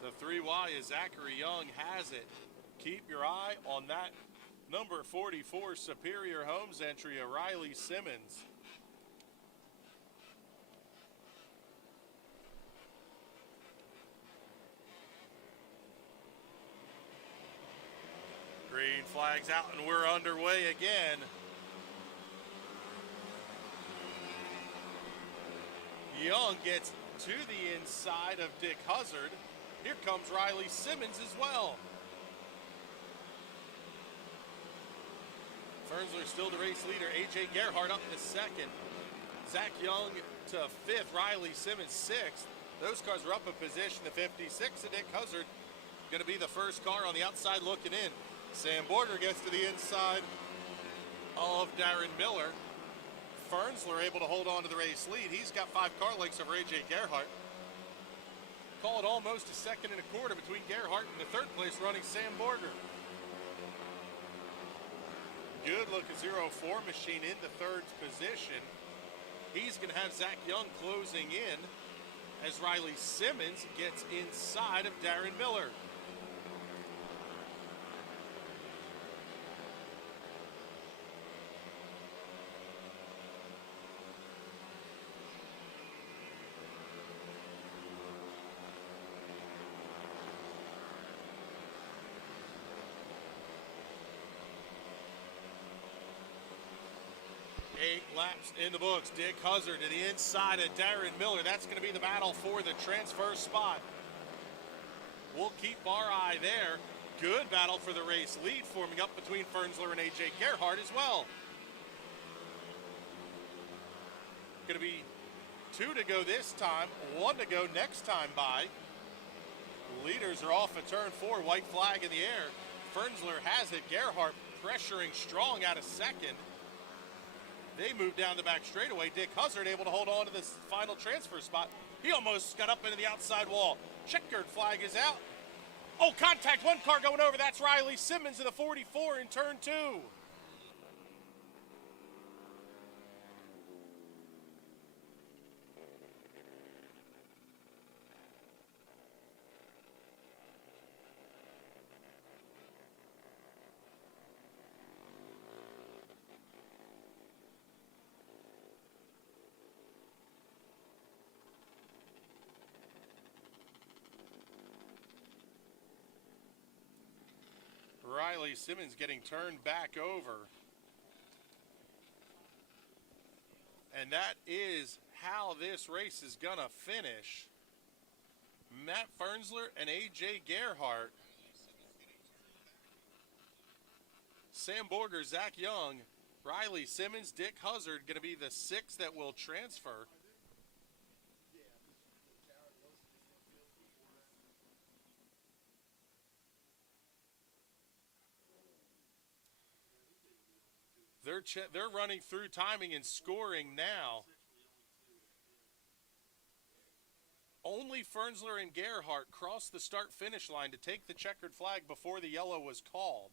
The 3Y is Zachary Young has it. Keep your eye on that number 44 Superior Homes entry of Riley Simmons. Green flag's out and we're underway again. Young gets to the inside of Dick Huzzard. Here comes Riley Simmons as well. Fernsler still the race leader. A.J. Gerhardt up to second. Zach Young to fifth. Riley Simmons sixth. Those cars are up a position. The 56 of Dick Huzzard going to be the first car on the outside looking in. Sam Borger gets to the inside of Darren Miller. Fernsler able to hold on to the race lead. He's got 5 car lengths over A.J. Gerhardt. Call it almost a second and a quarter between Gerhardt and the third place running Sam Borger. Good looking 04 machine in the third position. He's going to have Zach Young closing in as Riley Simmons gets inside of Darren Miller. Laps in the books. Dick Huzzard to the inside of Darren Miller. That's going to be the battle for the transfer spot. We'll keep our eye there. Good battle for the race lead forming up between Fernsler and A.J. Gerhardt as well. Going to be 2 to go this time, 1 to go next time by. Leaders are off at turn 4, white flag in the air. Fernsler has it. Gerhardt pressuring strong out of second. They move down the back straightaway. Dick Huzzard able to hold on to this final transfer spot. He almost got up into the outside wall. Checkered flag is out. Oh, contact. 1 car going over. That's Riley Simmons in the 44 in turn 2. Riley Simmons getting turned back over. And that is how this race is going to finish. Matt Fernsler and A.J. Gerhardt. Sam Borger, Zach Young, Riley Simmons, Dick Huzzard going to be the 6 that will transfer. They're running through timing and scoring now. Only Fernsler and Gerhardt crossed the start-finish line to take the checkered flag before the yellow was called.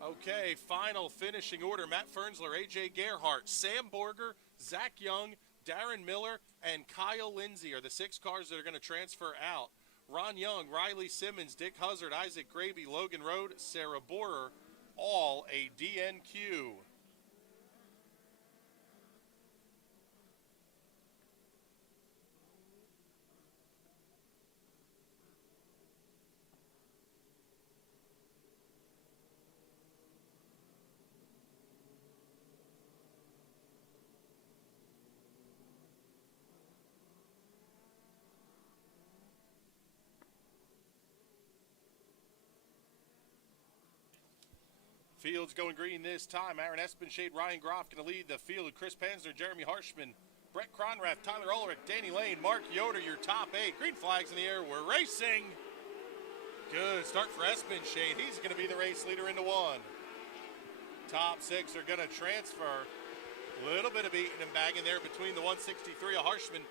Okay, final finishing order. Matt Fernsler, A.J. Gerhardt, Sam Borger, Zach Young, Darren Miller, and Kyle Lindsay are the 6 cars that are going to transfer out. Ron Young, Riley Simmons, Dick Huzzard, Isaac Graby, Logan Road, Sarah Borer, all a DNQ. Field's going green this time. Aaron Espenshade, Ryan Groff going to lead the field. Chris Panzer, Jeremy Harshman, Brett Cronrath, Tyler Ulrich, Danny Lane, Mark Yoder, your top 8. Green flags in the air. We're racing. Good start for Espenshade. He's going to be the race leader into 1. Top 6 are going to transfer. A little bit of beating and bagging there between the 163 of Harshman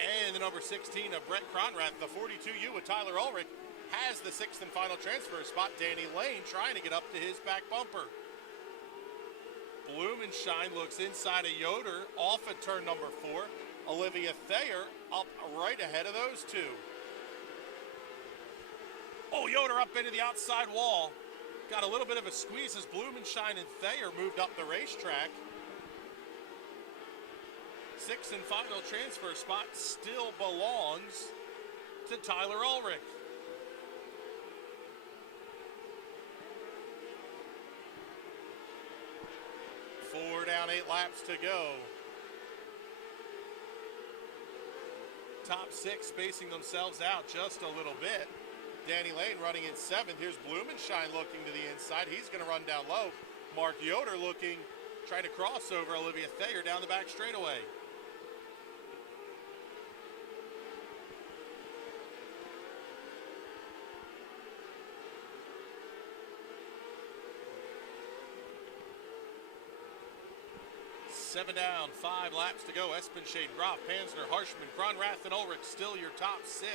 and the number 16 of Brett Cronrath. The 42U with Tyler Ulrich has the 6th and final transfer spot. Danny Lane trying to get up to his back bumper. Blumenshine looks inside of Yoder, off at turn number 4. Olivia Thayer up right ahead of those two. Oh, Yoder up into the outside wall. Got a little bit of a squeeze as Blumenshine and Thayer moved up the racetrack. 6th and final transfer spot still belongs to Tyler Ulrich. 4 down, 8 laps to go. Top 6 spacing themselves out just a little bit. Danny Lane running in 7th. Here's Blumenshine looking to the inside. He's going to run down low. Mark Yoder looking, trying to cross over Olivia Thayer down the back straightaway. Seven down, 5 laps to go. Espenshade, Groff, Pansner, Harshman, Cronrath, and Ulrich still your top 6.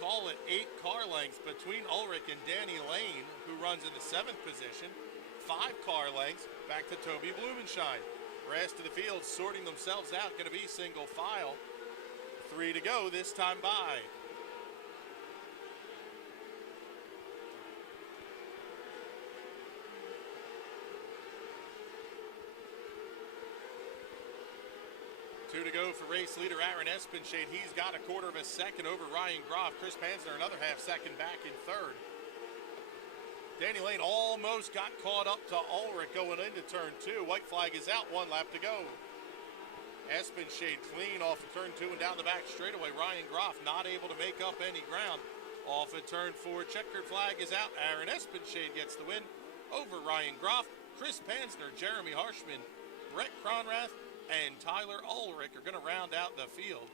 Call it 8 car lengths between Ulrich and Danny Lane, who runs in the 7th position. 5 car lengths back to Toby Blumenshine. Rest of the field sorting themselves out, going to be single file. 3 to go this time by. Two to go for race leader Aaron Espenshade. He's got a quarter of a second over Ryan Groff. Chris Pansner another half second back in 3rd. Danny Lane almost got caught up to Ulrich going into turn 2. White flag is out, 1 lap to go. Espenshade clean off of turn 2 and down the back straightaway. Ryan Groff not able to make up any ground. Off of turn 4, checkered flag is out. Aaron Espenshade gets the win over Ryan Groff. Chris Pansner, Jeremy Harshman, Brett Cronrath, and Tyler Ulrich are going to round out the field.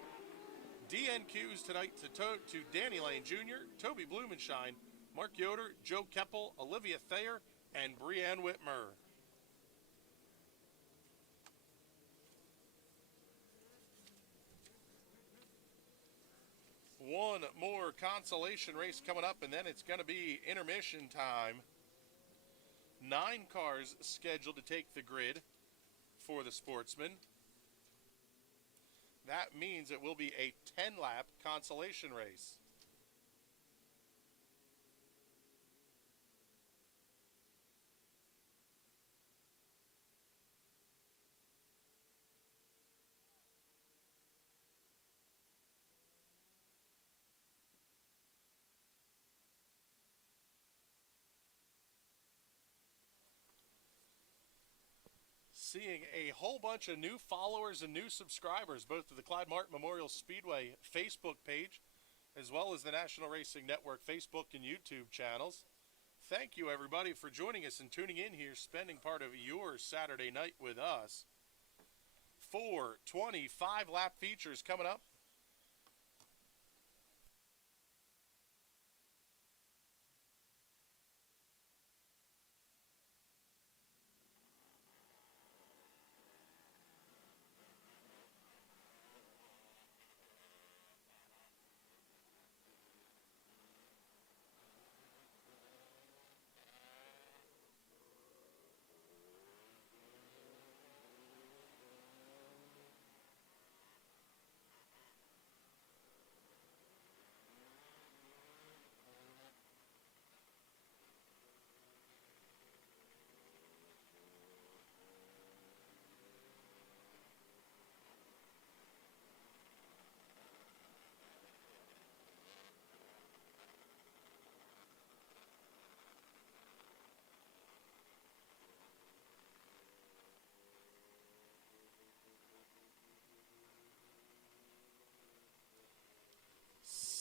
DNQs tonight to Danny Lane Jr., Toby Blumenshine, Mark Yoder, Joe Keppel, Olivia Thayer, and Brianne Whitmer. One more consolation race coming up, and then it's going to be intermission time. 9 cars scheduled to take the grid for the Sportsman. That means it will be a 10-lap consolation race. Seeing a whole bunch of new followers and new subscribers, both to the Clyde Martin Memorial Speedway Facebook page, as well as the National Racing Network Facebook and YouTube channels. Thank you, everybody, for joining us and tuning in here, spending part of your Saturday night with us. 4 25-lap features coming up.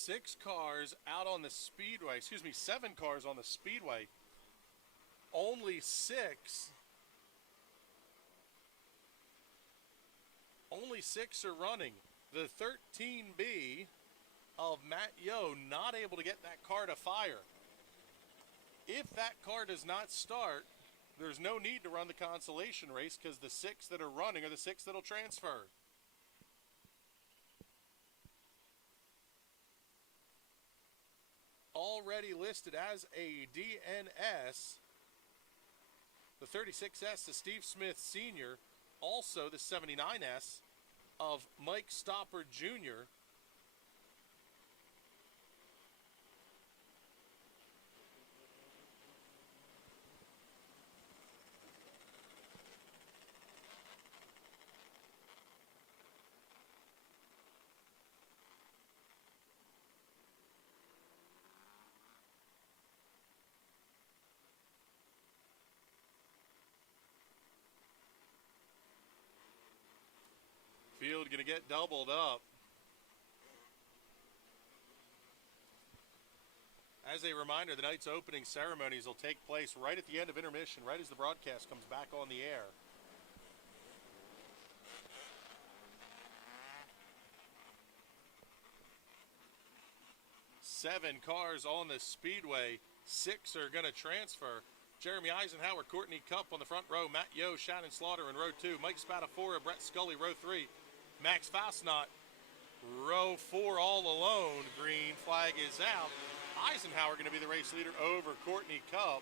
7 cars on the speedway. Only six are running. The 13B of Matt Yo not able to get that car to fire. If that car does not start, there's no need to run the consolation race because the 6 that are running are the 6 that'll transfer. Already listed as a DNS, the 36S is Steve Smith Sr., also the 79S of Mike Stopper Jr. Field going to get doubled up. As a reminder, the night's opening ceremonies will take place right at the end of intermission, right as the broadcast comes back on the air. Seven cars on the speedway, 6 are going to transfer. Jeremy Eisenhower, Courtney Cup on the front row, Matt Yo, Shannon Slaughter in row 2, Mike Spadafora, Brett Scully, row 3, Max Fassnot, row 4 all alone. Green flag is out. Eisenhower going to be the race leader over Courtney Cup.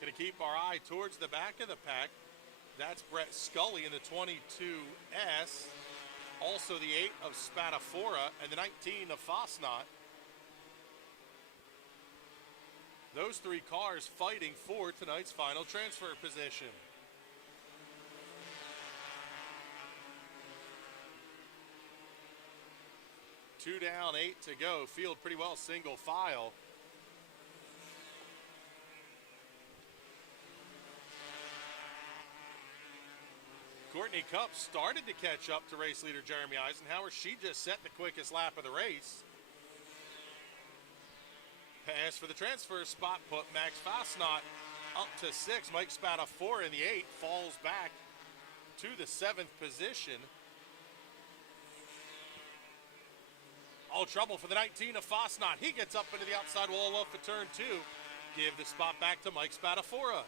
Going to keep our eye towards the back of the pack. That's Brett Scully in the 22S. Also the 8 of Spadafora and the 19 of Fassnot. Those 3 cars fighting for tonight's final transfer position. Two down, 8 to go. Field pretty well single file. Courtney Cup started to catch up to race leader Jeremy Eisenhower. She just set the quickest lap of the race. Pass for the transfer spot put Max Fassnot up to 6. Mike Spadafora in the 8 falls back to the 7th position. All trouble for the 19 of Fassnot. He gets up into the outside wall off for turn 2. Give the spot back to Mike Spadafora.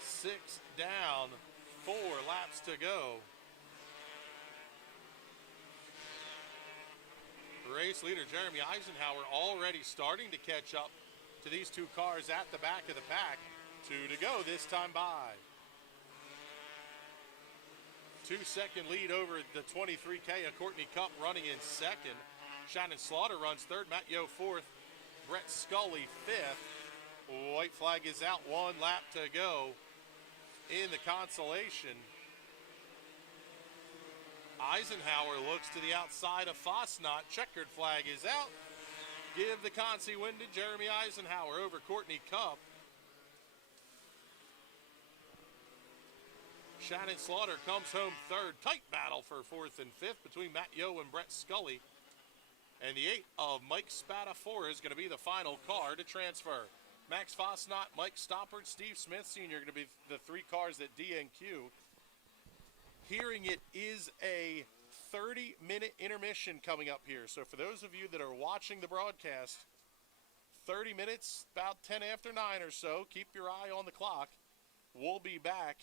Six down, 4 laps to go. Race leader Jeremy Eisenhower already starting to catch up to these 2 cars at the back of the pack. 2 to go this time by. 2-second lead over the 23K of Courtney Cup running in 2nd. Shannon Slaughter runs 3rd, Matt Yo 4th, Brett Scully 5th. White flag is out, 1 lap to go in the consolation. Eisenhower looks to the outside of Fassnot. Checkered flag is out. Give the consi win to Jeremy Eisenhower over Courtney Cup. Shannon Slaughter comes home 3rd. Tight battle for 4th and 5th between Matt Yo and Brett Scully. And the 8 of Mike Spadafora is going to be the final car to transfer. Max Fassnot, Mike Stoppard, Steve Smith Sr. are going to be the 3 cars that DNQ. Hearing it is a 30-minute intermission coming up here. So for those of you that are watching the broadcast, 30 minutes, about 10 after 9 or so, keep your eye on the clock. We'll be back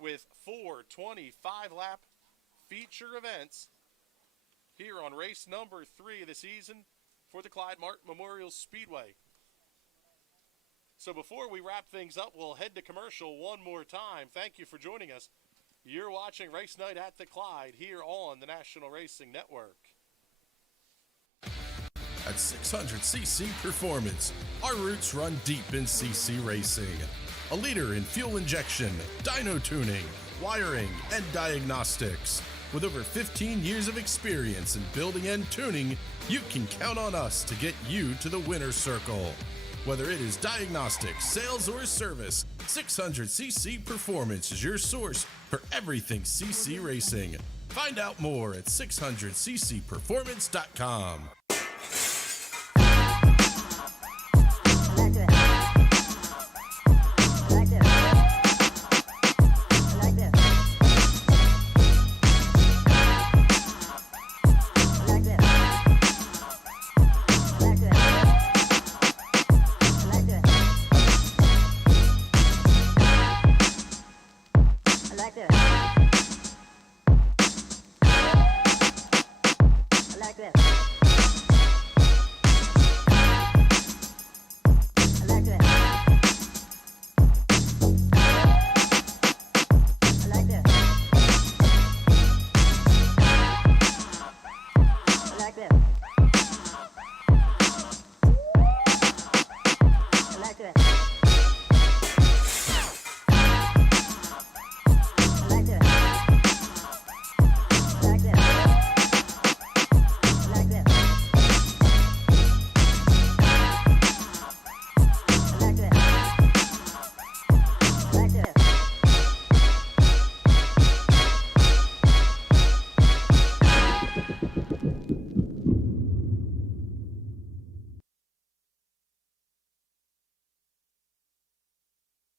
with 4 25-lap feature events here on race number 3 of the season for the Clyde Martin Memorial Speedway. So before we wrap things up, we'll head to commercial one more time. Thank you for joining us. You're watching Race Night at the Clyde here on the National Racing Network. At 600cc Performance, our roots run deep in CC racing. A leader in fuel injection, dyno tuning, wiring, and diagnostics. With over 15 years of experience in building and tuning, you can count on us to get you to the winner's circle. Whether it is diagnostics, sales, or service, 600cc Performance is your source for everything CC racing. Find out more at 600ccperformance.com. I like that.